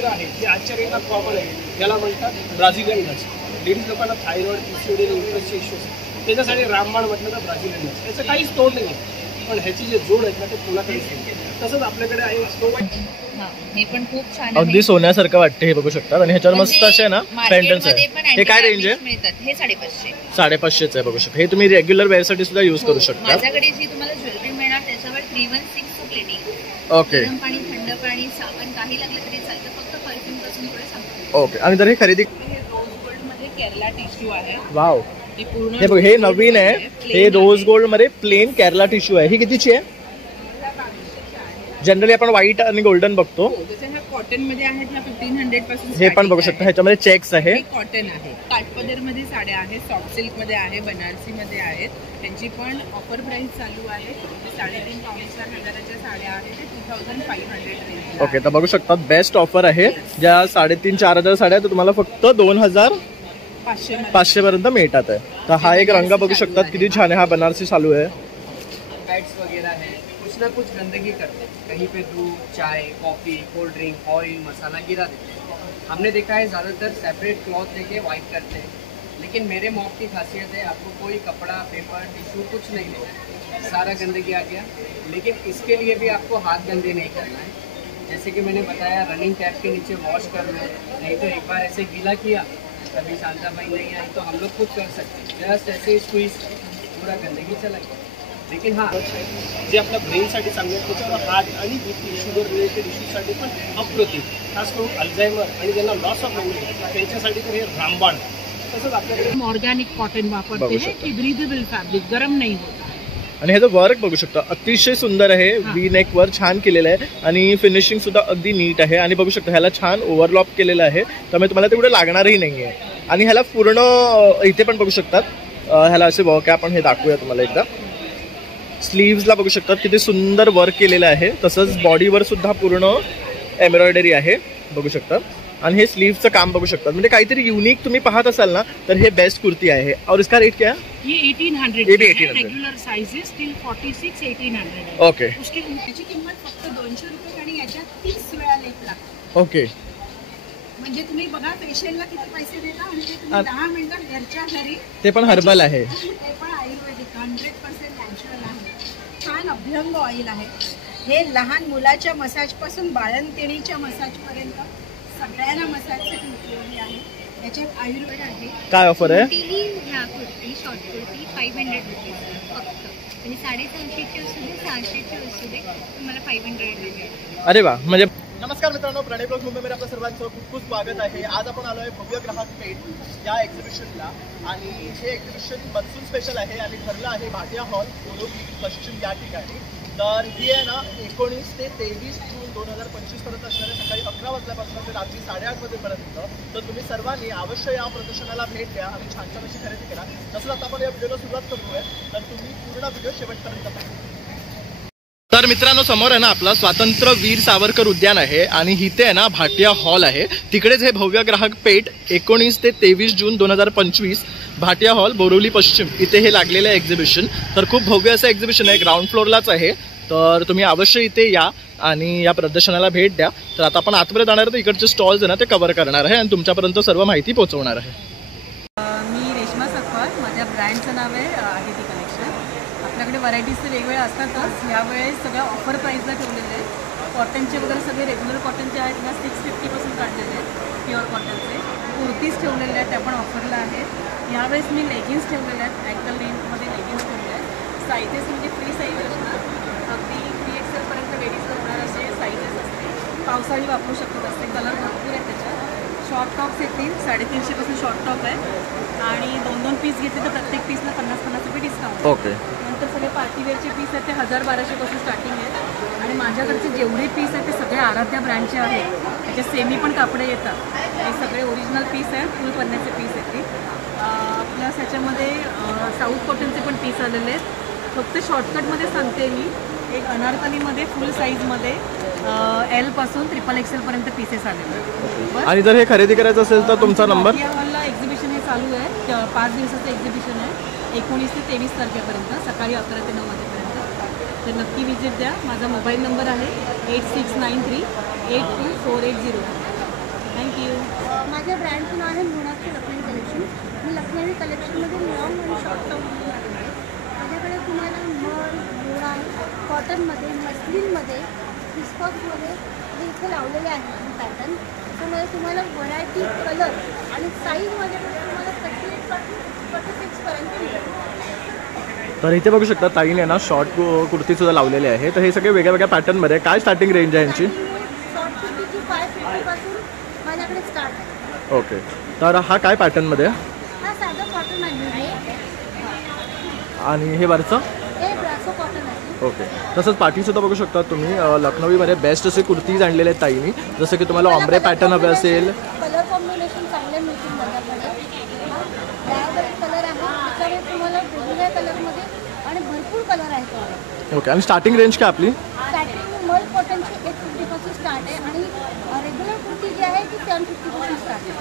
तिसरं आहे जे आजच्या कॉमन आहे, याला म्हणतात ब्राझिलियन नट्स. लेडीज लोकांना थायरॉइड, पीसीओडी, इन्फ्लुएन्सचे इश्यूज, त्याच्यासाठी रामबाण म्हटलं तर ब्राझिलियन नट्स. याचं काहीच तोड नाही, पण ह्याची जे जोड आहेत ना ते कोणाकडेच नाही. तसंच आपल्याकडे आहे स्नो व्हाईट. हे पण खूप छान अगदी सोन्यासारखं वाटते हे, बघू शकतात. आणि ह्याच्यावर मस्त असे ना पेंडल्स आहे. हे काय रेंज आहे? हे 550. 550 आहे, बघू शकता. हे तुम्ही रेग्युलर वेअर साठी सुद्धा यूज करू शकता. माझ्याकडे जी तुम्हाला ज्वेलरी मिळणार त्याच्यावर 316 प्लेटिंग. ओके. गरम पाणी, थंड पाणी, साबण काही लागलं तरी चालतं, फक्त परफ्यूम पासून थोडं सांगतो. ओके. आणि जर हे खरेदी रोज गोल्ड मध्ये केरला टिश्यू आहे. वाव, हे बघ, हे नवीन आहे. हे रोज गोल्ड मध्ये प्लेन केरला टिश्यू आहे. ही कितीची आहे? जनरली आपण व्हाईट आणि गोल्डन बघतो. कॉटन मध्ये आहेत, 1500 पासून. हे पण बघू शकता, ह्याच्यामध्ये चेक्स आहे. कॉटन आहे, काठपदर मध्ये साड्या आहेत, सॉफ्ट सिल्क मध्ये आहे, बनारसी मध्ये आहेत. त्यांची पण ऑफर प्राइस चालू आहे. 3,500-4,000च्या साड्या आहेत, 2500 ओके. तर बघू शकता बेस्ट ऑफर आहे. ज्या 3,500-4,000 साड्या तर तुम्हाला फक्त 2,500 पर्यंत मिळतात आहे. तर हा एक रंग बघू शकतात किती छान आहे. हा बनारसी चालू आहे. पैड्स वगैरह है, कुछ ना कुछ गंदगी करते हैं, कहीं पे दूध, चाय, कॉफ़ी, कोल्ड ड्रिंक, ऑयल, मसाला गिरा देते हैं. हमने देखा है ज़्यादातर सेपरेट क्लॉथ लेके वाइप करते हैं, लेकिन मेरे मॉप की खासियत है आपको कोई कपड़ा, पेपर, टिश्यू कुछ नहीं लेना है, सारा गंदगी आ गया. लेकिन इसके लिए भी आपको हाथ गंदे नहीं करना है. जैसे कि मैंने बताया, रनिंग टैप के नीचे वॉश कर लो, नहीं तो एक बार ऐसे गीला किया, कभी शांता भाई नहीं आई तो हम लोग खुद कर सकते हैं. जस्ट ऐसे स्क्वीज, पूरा गंदगी चला गया. लेकिन हाँ, जे आपल्या ब्रेनसाठी चांगलं आहे त्याच्यावर हार्ट आणि बीपी, शुगर रिलेटेड इश्यूजसाठी पण अप्रतिम. खास करून अल्झायमर आणि ज्यांना लॉस ऑफ मेमरी त्यांच्यासाठी तर हे रामबाण. तसंच आपल्याकडे ऑर्गॅनिक कॉटन वापरते हैं की ब्रीदेबल फॅब्रिक, गरम नाही होत. आणि ह्याचं वर्क बघू शकता, अतिशय सुंदर आहे. वी नेक वर छान केलेलं आहे आणि फिनिशिंग सुद्धा अगदी नीट आहे. आणि बघू शकता ह्याला छान ओव्हरलॉक केलेलं आहे, त्यामुळे तुम्हाला तेवढं लागणारही नाहीये. आणि ह्याला पूर्ण इथे पण बघू शकतात, ह्याला असे वर्क आहे. आपण हे दाखवूया तुम्हाला एकदा. स्लीव्सला बघू शकतात किती सुंदर वर्क केलेलं आहे. तसंच बॉडीवर सुद्धा पूर्ण एम्ब्रॉयडरी आहे, बघू शकतात. आणि हे स्लीव्सचं काम बघू शकतात. म्हणजे काहीतरी युनिक तुम्ही पाहत असाल ना तर हे बेस्ट कुर्ती आहे. और इसका रेट क्या है? ये 1800 ये भी 1800. Regular sizes till 46 1800. ओके. उसकी किंमत फक्त 200 रुपये आणि याच्यात 30 वेळा लेप लागतो. ओके. म्हणजे तुम्ही बघा फेशियलला किती पैसे देता आणि ते तुम्ही 10 मिनिटात घरच्या घरी. ते पण हर्बल आहे, ते पण आयुर्वेदिक 100% नॅचरल आहे. छान अभ्यंग ऑइल आहे. हे लहान मुलाच्या मसाज पासून बाळंतिणीच्या मसाज पर्यंत सगळ्यांना मसाजसाठी उपयोगी आहे. याच्यात आयुर्वेद आहे. काय ऑफर आहे? ह्या कुर्ती, शॉर्ट कुर्ती 500 रुपीज फक्त. आणि 350ची असू दे, 600ची असू दे, तुम्हाला 500 मिळेल. अरे वा. म्हणजे नमस्कार मित्रांनो, प्रणय ब्लॉग मुंबईमध्ये आपल्या सर्वांचं खूप खूप स्वागत आहे. आज आपण आलो आहे भव्य ग्राहक पेठ या एक्झिबिशनला. आणि हे एक्झिबिशन मनसून स्पेशल आहे आणि ठरलं आहे भाटिया हॉल, बोरिवली पश्चिम या ठिकाणी. तर ही आहे ना 19 ते 23 जून 2025 पर्यंत असणार आहे. सकाळी 11 वाजल्यापासून ते रात्री 8:30 वाजेपर्यंत. तर तुम्ही सर्वांनी अवश्य या प्रदर्शनाला भेट द्या आणि छान छान अशी खरेदी करा. तसंच आता आपण या व्हिडिओला सुरुवात करतोय, तर तुम्ही पूर्ण व्हिडिओ शेवटपर्यंत पहा. तर मित्रांनो, समोर आहे ना आपला स्वातंत्र्यवीर सावरकर उद्यान आहे आणि इथे आहे ना भाटिया हॉल आहे. तिकडेच हे भव्य ग्राहक पेठ 19 ते 23 जून 2025 भाटिया हॉल, बोरिवली पश्चिम इथे हे लागलेलं आहे एक्झिबिशन. तर खूप भव्य असं एक्झिबिशन आहे, ग्राउंड फ्लोअरलाच आहे. तर तुम्ही अवश्य इथे या आणि या प्रदर्शनाला भेट द्या. तर आता आपण आतमध्ये जाणार आहे, तर इकडचे स्टॉल्स आहे ना ते कव्हर करणार आहे आणि तुमच्यापर्यंत सर्व माहिती पोहोचवणार आहे. मी रेश्मा सकवार, माझ्या ब्रँडचं नाव आहे आदिती कलेक्शन. आपल्याकडे व्हरायटीज तर वेगवेगळ्या असतातच. यावेळेस सगळ्या ऑफर प्राईसला ठेवलेले आहेत. कॉटनचे वगैरे सगळे रेग्युलर कॉटनचे आहेत ना 650 पासून काढलेले आहेत, प्युअर कॉटनचे. कुर्तीज ठेवलेले आहेत, त्या पण ऑफरला आहेत. यावेळेस मी लेगिन्स ठेवलेले आहेत, ॲक्कल रेंजमध्ये लेगिन्स ठेवले आहेत. साईजेस म्हणजे फ्री साईज असणार, अगदी 3XL पर्यंत लेडीजला होणार असे साईजेस असते. पावसाळी वापरू शकतात असते, कलर भरपूर आहेत त्याच्यात. शॉर्ट टॉप्स येतील, 350 पासून शॉर्ट टॉप आहे. आणि 2-2 पीस घेतले तर प्रत्येक पीसला 50-50 रुपये डिस्काउंट. ओके. नंतर सगळे पार्टीवेअरचे पीस आहेत ते 1000-1200 पासून स्टार्टिंग आहे. आणि माझ्याकडचे जेवढे पीस आहेत ते सगळे आराध्या ब्रँडचे आहेत. त्याचे सेमी पण कापडे येतात. हे सगळे ओरिजिनल पीस आहेत, फुल पन्न्याचे पीस येतील. प्लस ह्याच्यामध्ये साऊथ कॉटनचे पण पीस आलेले आहेत. फक्त शॉर्टकटमध्ये सांगते मी, एक अनारकलीमध्ये फुल साईजमध्ये L पासून XXL पर्यंत पीसेस आलेले. आणि जर हे खरेदी करायचं असेल तर तुमचा नंबर? या हॉलला एक्झिबिशन हे चालू आहे, 5 दिवसाचं एक्झिबिशन आहे, 19 ते 23 तारखेपर्यंत, सकाळी 11 ते 9 वाजेपर्यंत. तर नक्की विजिट द्या. माझा मोबाईल नंबर आहे 8693824808. माझ्या ब्रँडचं नाव आहे मीनाक्षी लखनवी कलेक्शन. मी लखनवी कलेक्शनमध्ये लॉंग आणि शॉर्ट टर्म आलेली आहे. माझ्याकडे तुम्हाला मळ, मोळा, कॉटनमध्ये, मस्लिनमध्ये, विस्कॉसमध्ये हे इथे लावलेले आहेत पॅटर्न. त्यामुळे तुम्हाला व्हरायटी, कलर आणि साईज माझ्याकडे तुम्हाला 38-46 पर्यंत मिळेल. तर इथे बघू शकता ताईने ना शॉर्ट कुर्ती सुद्धा लावलेली आहे. तर हे सगळे वेगळ्या वेगळ्या पॅटर्नमध्ये काय स्टार्टिंग रेंज आहे यांची? शॉर्ट कुर्तीची 550 पासून माझ्याकडे स्टार्ट आहे. ओके. तर हा काय पॅटर्नमध्ये? हा साधा कॉटन आहे आणि हे वरचं? हे ब्रासो कॉटन आहे. ओके. तसंच पाठीसुद्धा बघू शकता तुम्ही लखनवीमध्ये बेस्ट असे कुर्तीज आणलेले आहेत ताईनी. जसं की तुम्हाला ऑम्ब्रे पॅटर्न हवे असेल. कलर कॉम्बिनेशन चांगले मिळतील माझ्याकडे. कलर आहे त्याच्यामध्ये तुम्हाला वेगवेगळ्या कलरमध्ये आणि भरपूर कलर आहेत. ओके. आणि स्टार्टिंग रेंज काय आपली? स्टार्टिंग मल कॉटनची 850 पासून स्टार्ट आहे आणि रेग्युलर कुर्ती जी आहे ती 750 पासून स्टार्ट आहे.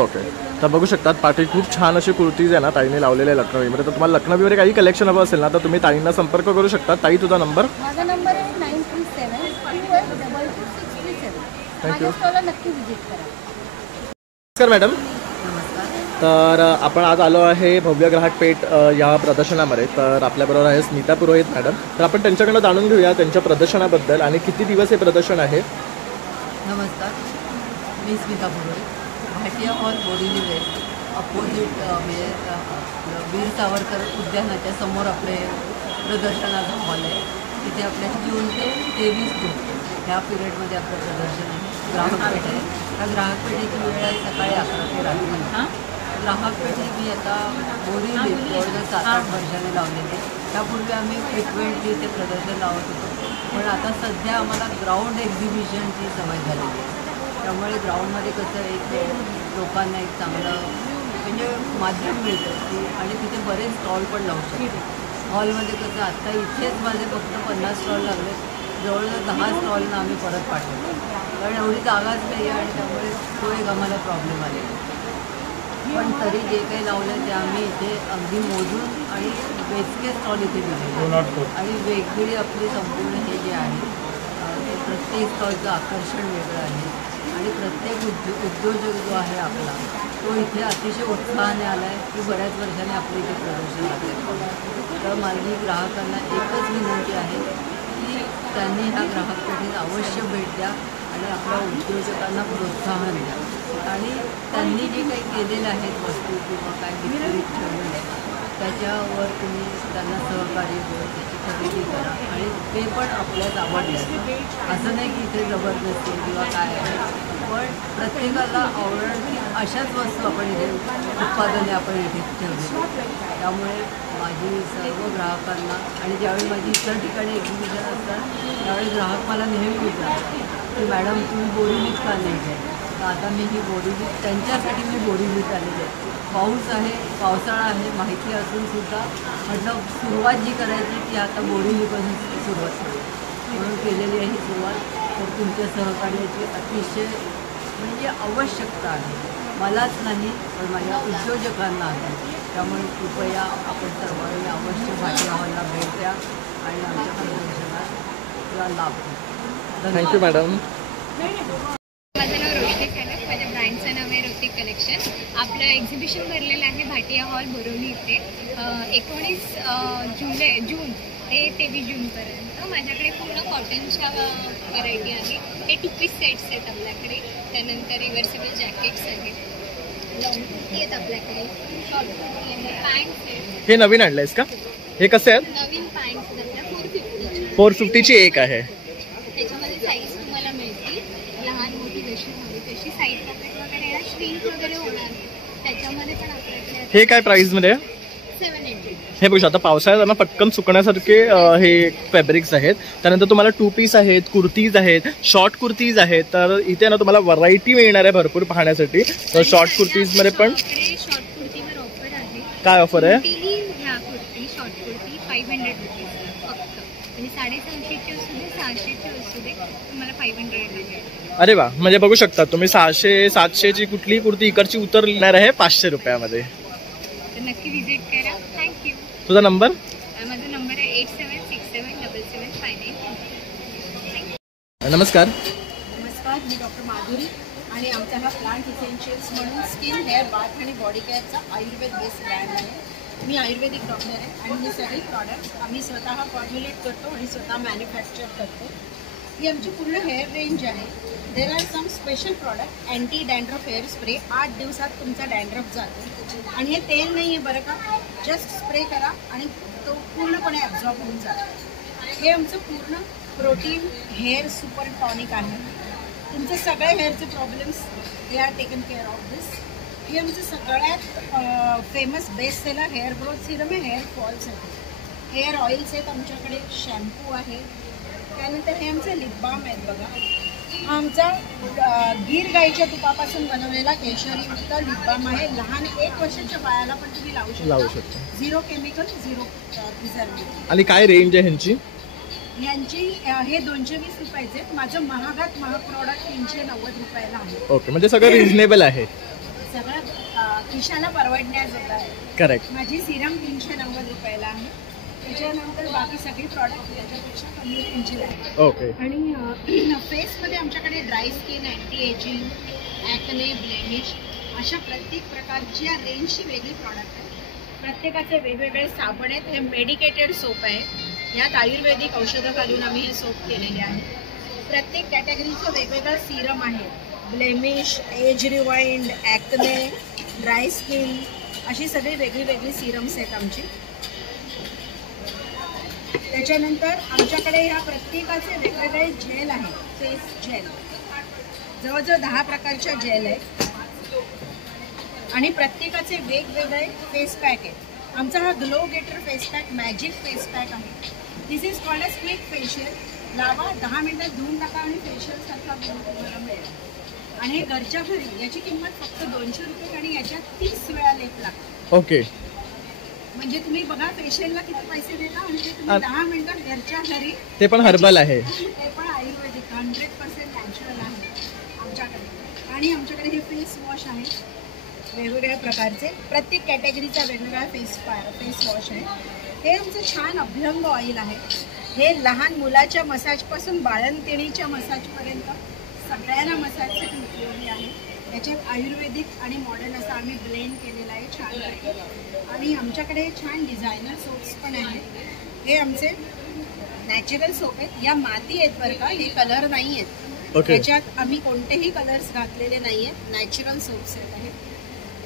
ओके. तर बघू शकतात पाठी खूप छान अशी कुर्तीज आहे ना ताईने लावलेले आहे लखनवीमध्ये. तर तुम्हाला लखनवीमध्ये काही कलेक्शन हवं असेल ना तर तुम्ही ताईंना संपर्क करू शकता. ताई तुझा नंबर? माझा नंबर आहे 9372822637. माझ्या स्टॉलला नक्की व्हिजिट करा. नमस्कार मॅडम. तर आपण आज आलो आहे भव्य ग्राहक पेठ या प्रदर्शनामध्ये. तर आपल्याबरोबर आहे स्मिता पुरोहित मॅडम. तर आपण त्यांच्याकडनं जाणून घेऊया त्यांच्या प्रदर्शनाबद्दल आणि किती दिवस हे प्रदर्शन आहे. नमस्कार, मी Smita Purohit. Bhatia hall Borivali west opposite म्हणजे वीर सावरकर उद्यानाच्या समोर आपले प्रदर्शनाचा हॉल आहे. तिथे आपल्या जून ते 23 जून ह्या पिरियडमध्ये आपलं प्रदर्शन आहे. ग्राहकपेठ आहे. त्या ग्राहकपेठेची वेळ आहे सकाळी 11 ते रात्री. ग्राहकपेठ मी आता बोरिवली जवळजवळ 7-8 वर्षाने लावलेली. त्यापूर्वी आम्ही फ्रिक्वेंटली ते प्रदर्शन लावत होतो. पण आता सध्या आम्हाला ग्राउंड एक्झिबिशनची सवय झालेली आहे. त्यामुळे ग्राउंडमध्ये कसं एक लोकांना एक चांगलं म्हणजे माध्यम मिळतं की आणि तिथे बरेच स्टॉल पण लावू शकतो. हॉलमध्ये कसं आत्ता इथेच माझे फक्त 50 स्टॉल लागले. जवळजवळ 10 स्टॉलना आम्ही परत पाठवतो कारण एवढी जागाच नाही आहे आणि त्यामुळे तो एक आम्हाला प्रॉब्लेम आलेला. पण तरी जे काही लावलं ते आम्ही इथे अगदी मोजून आणि वेचके स्टॉल इथे दिले आणि वेगवेगळी आपली संपूर्ण हे जे आहे ते प्रत्येक स्टॉलचं आकर्षण वेगळं आहे आणि प्रत्येक उद्योजक जो आहे आपला तो इथे अतिशय उत्साहाने आला आहे की बऱ्याच वर्षांनी आपलं इथे प्रदर्शन लागलं. तर माझी ग्राहकांना एकच विनंती आहे की त्यांनी ह्या ग्राहकपेठेत अवश्य भेट द्या आणि आपल्या उद्योजकांना प्रोत्साहन द्या आणि त्यांनी जे काही केलेले आहेत वस्तू किंवा काय विक्रीत ठेवलेलं आहे त्याच्यावर तुम्ही त्यांना सहकार्य करून त्याची खरेदी करा आणि ते पण आपल्याच आवडलं. असं नाही की इथे जबरदस्ती किंवा काय आहे, पण प्रत्येकाला आवडेल की अशाच वस्तू आपण इथे उत्पादने आपण इथे ठेवली. त्यामुळे माझी सर्व ग्राहकांना आणि ज्यावेळी माझी इतर ठिकाणी एक्झिबिशन असतात त्यावेळी ग्राहक मला नेहमी विचारतात की मॅडम तुम्ही बोरिवलीत का नाही आहे. तर आता मी ही बोरिवलीत त्यांच्यासाठी मी बोरिवलीत आलेली आहे. पाऊस आहे, पावसाळा आहे माहिती असूनसुद्धा म्हटलं सुरुवात जी करायची ती आता बोरिवलीपासून सुरुवात करू म्हणून केलेली आहे ही सुरुवात. तर तुमच्या सहकार्याची अतिशय म्हणजे आवश्यकता आहे. मलाच नाही पण माझ्या उद्योजकांना आहे. त्यामुळे कृपया आपण सर्वांनी अवश्य भाटिया हॉलला भेट द्या आणि आमच्या प्रदर्शनाचा लाभ घ्या. Thank you madam. माझं नाव रोशनी खलक. माझ्या ब्रँडचं नाव आहे ऋतिक कलेक्शन. आपलं एक्झिबिशन भरलेलं आहे भाटिया हॉल बोरिवली इथे 19 जून ते 23 जूनपर्यंत. माझ्याकडे पूर्ण कॉटनच्या व्हरायटी आहे. हे 2 पीस सेट्स आहेत आपल्याकडे. त्यानंतर रिव्हर्सेबल जॅकेट्स आहेत, लॉंग कुर्ती आहेत आपल्याकडे, शॉर्ट कुर्ती आहे, पॅन्ट्स आहेत. हे नवीन आणलंयस का? हे कसे आहेत? नवीन पॅन्ट्स आपल्या 450ची एक आहे. त्याच्यामध्ये साईज तुम्हाला मिळतील लहान मोठी जशी हवी तशी. साईज पॉकेट वगैरे या श्रिंक वगैरे होणार त्याच्यामध्ये पण आपल्याकडे. हे काय प्राईसमध्ये? 780. हे बघू आता पावसाळ्यात ना पटकन सुकण्यासारखे हे फॅब्रिक्स आहेत. त्यानंतर तुम्हाला 2 पीस आहेत, कुर्तीज आहेत, शॉर्ट कुर्तीज आहेत. तर इथे ना तुम्हाला व्हरायटी मिळणार आहे भरपूर पाहण्यासाठी. तर शॉर्ट कुर्तीजमध्ये पण शॉर्ट कुर्तीवर ऑफर आहे. काय ऑफर आहे? ह्या कुर्ती शॉर्ट कुर्ती 500 रुपीज फक्त. आणि 650ची असू दे 600ची असू दे तुम्हाला 500 मिळेल. अरे वा. म्हणजे बघू शकता तुम्ही 600-700ची कुठली कुर्ती इकडची उतरणार आहे 500 रुपयामध्ये. तर नक्की व्हिजिट करा. थँक्यू. तुझा नंबर? माझा नंबर आहे 87677759. नमस्कार. नमस्कार, मी डॉक्टर माधुरी. आणि आमचा हा प्लांट इसेन्शियल्स म्हणून स्किन, हेअर, बाथ आणि बॉडी केअरचा आयुर्वेद बेस्ड ब्रँड आहे. मी आयुर्वेदिक डॉक्टर आहे आणि हे सगळे प्रॉडक्ट्स आम्ही स्वतः फॉर्म्युलेट करतो आणि स्वतः मॅन्युफॅक्चर करतो. ही आमची पूर्ण हेअर रेंज आहे. There are some special product, anti dandruff hair spray. 8 दिवसात तुमचा डॅन्ड्रफ जातो आणि हे तेल नाही आहे बरं का, जस्ट स्प्रे करा आणि तो पूर्णपणे ॲब्झॉर्ब होऊन जातो. हे आमचं पूर्ण प्रोटीन हेअर सुपर टॉनिक आहे. तुमचे सगळे हेअरचे problems they are taken care of this. हे आमचं सगळ्यात famous best seller hair growth serum आहे, हेअर फॉलसाठी. हेअर ऑइल्स आहेत आमच्याकडे, शॅम्पू आहे. त्यानंतर हे आमचे लिप बाम आहेत बघा. आमचा गीर गाईच्या तुपापासून बनवलेला केशरयुक्त लिप बाम आहे. लहान 1 वर्षाच्या बाळाला पण तुम्ही लावू शकता. 0 केमिकल, 0 प्रिझर्वेटिव्ह. आणि काय रेंज आहे ह्यांची? यांची हे 220 रुपयाचे. माझं महागात महाग प्रॉडक्ट 390 रुपयाला आहे. ओके, म्हणजे सगळं रिझनेबल आहे, सगळं खिशाला परवडण्याजोगं आहे. करेक्ट. माझी सिरम 390 रुपयाला आहे. त्याच्यानंतर बाकी सगळी प्रॉडक्ट त्याच्यापेक्षा कमी रेंजला आहे. ओके. आणि फेसमध्ये आमच्याकडे dry skin, anti ageing, acne, blemish अशा प्रत्येक प्रकारच्या रेंजची वेगळी प्रॉडक्ट आहे. प्रत्येकाचे वेगवेगळे साबण आहेत. हे मेडिकेटेड सोप आहे. यात आयुर्वेदिक औषधं घालून आम्ही हे सोप केलेले आहे. प्रत्येक कॅटेगरीचं वेगवेगळं सिरम आहे. Blemish, age rewind, acne, dry skin अशी सगळी वेगळी वेगळी सिरम्स आहेत आमची. त्याच्यानंतर आमच्याकडे ह्या प्रत्येकाचे वेगवेगळे जेल आहेत. फेस जेल जवळजवळ 10 प्रकारच्या जेल आहेत आणि प्रत्येकाचे वेगवेगळे फेस पॅक आहेत. आमचा हा glow getter face pack magic face pack आहे. This is called a quick facial. लावा, 10 मिनिटात धुवून टाका आणि फेशियलसारखा तुम्हाला मिळेल. आणि हे घरच्या घरी याची किंमत फक्त 200 रुपये आणि याच्यात 30 वेळा लेप लागतो. ओके. म्हणजे तुम्ही बघा फेशियलला किती पैसे देता आणि ते तुम्ही 10 मिनिटात घरच्या घरी. ते पण हर्बल आहे, ते पण आयुर्वेदिक 100% नॅचरल आहे आमच्याकडे. आणि आमच्याकडे हे फेस वॉश आहे वेगवेगळ्या प्रकारचे. प्रत्येक कॅटेगरीचा वेगवेगळा फेस वॉश आहे. हे आमचं छान अभ्यंग ऑइल आहे. हे लहान मुलाच्या मसाजपासून बाळंतिणीच्या मसाजपर्यंत सगळ्यांना मसाजसाठी उपयोगी आहे. याच्यात आयुर्वेदिक आणि मॉडर्न असं आम्ही ब्लेंड केलेलं आहे छान. आणि आमच्याकडे छान डिझायनर सोप्स पण आहेत. हे आमचे नॅचरल सोप आहेत. या माती आहेत बरं का, हे कलर नाही आहेत. त्याच्यात आम्ही कोणतेही कलर्स घातलेले नाही आहेत. नॅचरल सोप्स आहेत.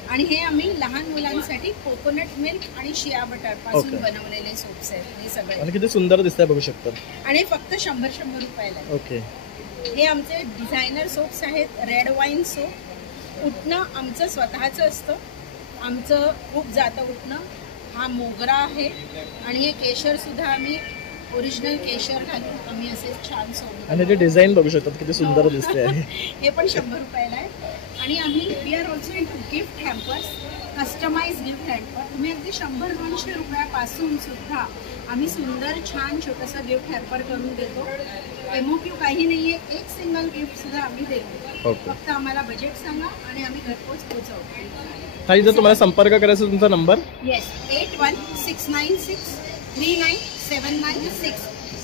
आणि हे आम्ही लहान मुलांसाठी कोकोनट मिल्क आणि शिया बटर पासून बनवलेले सोप्स आहेत. हे सगळे किती सुंदर दिसतंय बघू शकता. आणि फक्त 100 रुपयाला. ओके. हे आमचे डिझायनर सोप्स आहेत. Red wine soap. उठणं आमचं स्वतःचं असतं. आमचं खूप जातं उठणं. हा मोगरा आहे आणि हे केशर सुद्धा आम्ही ओरिजिनल केशर घालून आम्ही असे छान सोप. आणि ते डिझाईन बघू शकतात किती सुंदर दिसते आहे. हे पण 100 रुपयाला आहे. आणि आम्ही we are also in gift hampers, customise gift hamper. तुम्ही अगदी 100-200 रुपयापासून सुद्धा आम्ही सुंदर छान छोटंसं गिफ्ट हॅम्पर करून देतो. एमओक्यू काही नाही आहे. एक सिंगल गिफ्ट सुद्धा आम्ही देतो. फक्त आम्हाला बजेट सांगा आणि आम्ही घरपोच पोहोचवतो. ताई, जर तुम्हाला संपर्क करायचा तुमचा number? Yes, 8169639796.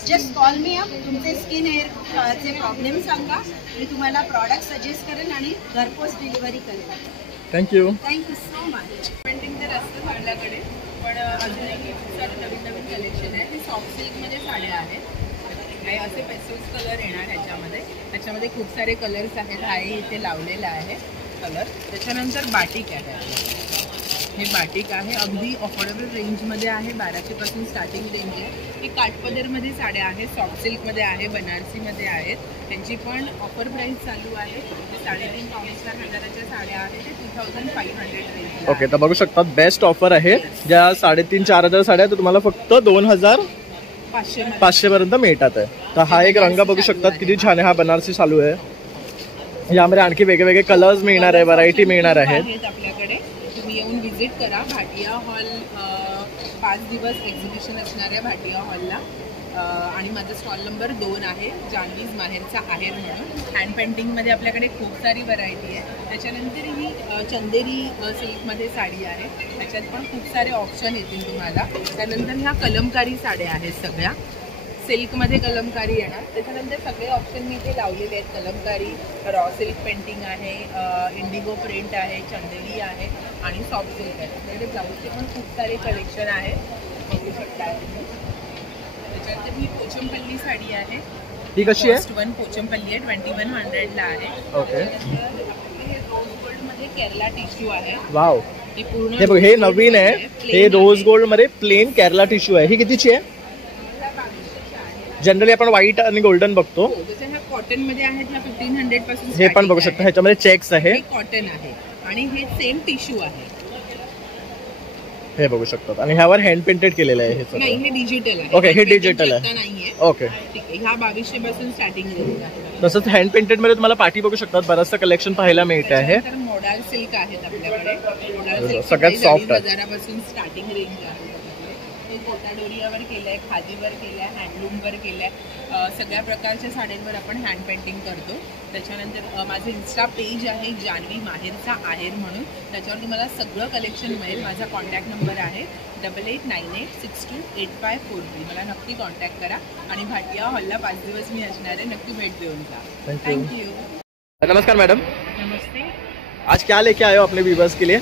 Just call me up. तुमचे स्किन हेअरचे प्रॉब्लेम सांगा. मी तुम्हाला प्रॉडक्ट सजेस्ट करेन आणि घरपोच डिलिव्हरी करेन. Thank you. Thank you so much. Painting तर असतं आपल्याकडे, पण अजूनही खूप सारे नवीन नवीन कलेक्शन आहे. हे सॉफ्ट सिल्कमध्ये साड्या आहेत. काही असे पेस्टल्स कलर येणार ह्याच्यामध्ये. त्याच्यामध्ये खूप सारे कलर्स आहेत. हाही इथे लावलेला आहे कलर. त्याच्यानंतर बाटिक आहे. हे बाटिक आहे. अगदी अफोर्डेबल रेंजमध्ये आहे. 1200 पासून स्टार्टिंग रेंज आहे. हे काठपदरमध्ये साड्या आहेत. सॉफ्ट सिल्कमध्ये आहे, बनारसीमध्ये आहेत. त्यांची पण ऑफर प्राईस चालू आहे. 3,500-4,000 साड्या आहेत. ते 2,500 रेंज. ओके, तर बघू शकता बेस्ट ऑफर आहे. ज्या 3,500-4,000 साड्या तर तुम्हाला फक्त 2,500 पर्यंत मिळतात आहे. तर हा एक रंग बघू शकतात किती छान आहे. हा बनारसी चालू आहे. यामध्ये आणखी वेगवेगळे कलर्स मिळणार आहे, व्हरायटी मिळणार आहेत आपल्याकडे. तुम्ही येऊन व्हिजिट करा. भाटिया हॉल 5 दिवस एक्झिबिशन असणार आहे भाटिया हॉलला. आणि माझा स्टॉल नंबर 2 आहे. जान्हवीज माहेरचा आहेर म्हणून. हँड पेंटिंगमध्ये आपल्याकडे खूप सारी व्हरायटी आहे. त्याच्यानंतर ही चंदेरी सिल्कमध्ये साडी आहे. त्याच्यात पण खूप सारे ऑप्शन येतील तुम्हाला. त्यानंतर ह्या कलमकारी साड्या आहेत सगळ्या. सिल्कमध्ये कलमकारी येणार. त्याच्यानंतर सगळे ऑप्शन मी इथे लावलेले आहेत. कलमकारी, रॉ सिल्क पेंटिंग आहे, इंडिगो प्रिंट आहे, चंदेली आहे आणि सॉफ्ट सिल्क आहे. आपल्याकडे ब्लाऊजचे पण खूप सारे कलेक्शन आहे, बघू शकता. त्याच्यानंतर ही पोचमपल्ली साडी आहे. ही कशी आहे? फर्स्ट वन पोचमपल्ली आहे, 2100 ला आहे. ओके. हे रोज गोल्ड मध्ये केरला टिश्यू आहे. वाव, हे पूर्ण हे बघ, हे नवीन आहे. हे रोज गोल्ड मध्ये प्लेन केरला टिश्यू आहे. ही कितीची आहे? जनरली आपण व्हाईट आणि गोल्डन बघतो. कॉटन मध्ये आहेत ह्या 1500 पासून. हे पण बघू शकता, ह्याच्यामध्ये चेक्स आहे. हे कॉटन आहे आणि हे सेम टिश्यू आहे. हे बघू शकतात आणि ह्यावर हँड पेंटेड केलेलं आहे. हे नाही, हे डिजिटल आहे. ओके, हे डिजिटल आहे. नाहीये. ओके, ठीक आहे. ह्या 2200 पासून स्टार्टिंग रेंज आहे. तसंच हँड पेंटेड मध्ये तुम्हाला पाठी बघू शकतात, बरंचसं कलेक्शन पाहायला मिळते आहे. तर मोडाल सिल्क आहेत आपल्याकडे. मोडाल सिल्क सगळ्यात सॉफ्ट आहे. हजारापासून स्टार्टिंग रेंज आहे. हे कोटाडोरियावर केलंय, खादीवर केलंय, हँडलूमवर केलंय. सगळ्या प्रकारच्या साड्यांवर आपण हँड पेंटिंग करतो. त्याच्यानंतर माझं इन्स्टा पेज आहे जान्हवी माहेरचा आहेर म्हणून. त्याच्यावर तुम्हाला सगळं कलेक्शन मिळेल. माझा कॉन्टॅक्ट नंबर आहे 8898628543. मला नक्की कॉन्टॅक्ट करा आणि भाटिया हॉलला 5 दिवस मी असणार आहे. नक्की भेट देऊन जा. थँक्यू. नमस्कार मैडम, नमस्ते। आज क्या लेके आए हो अपने व्यूवर्स के लिए?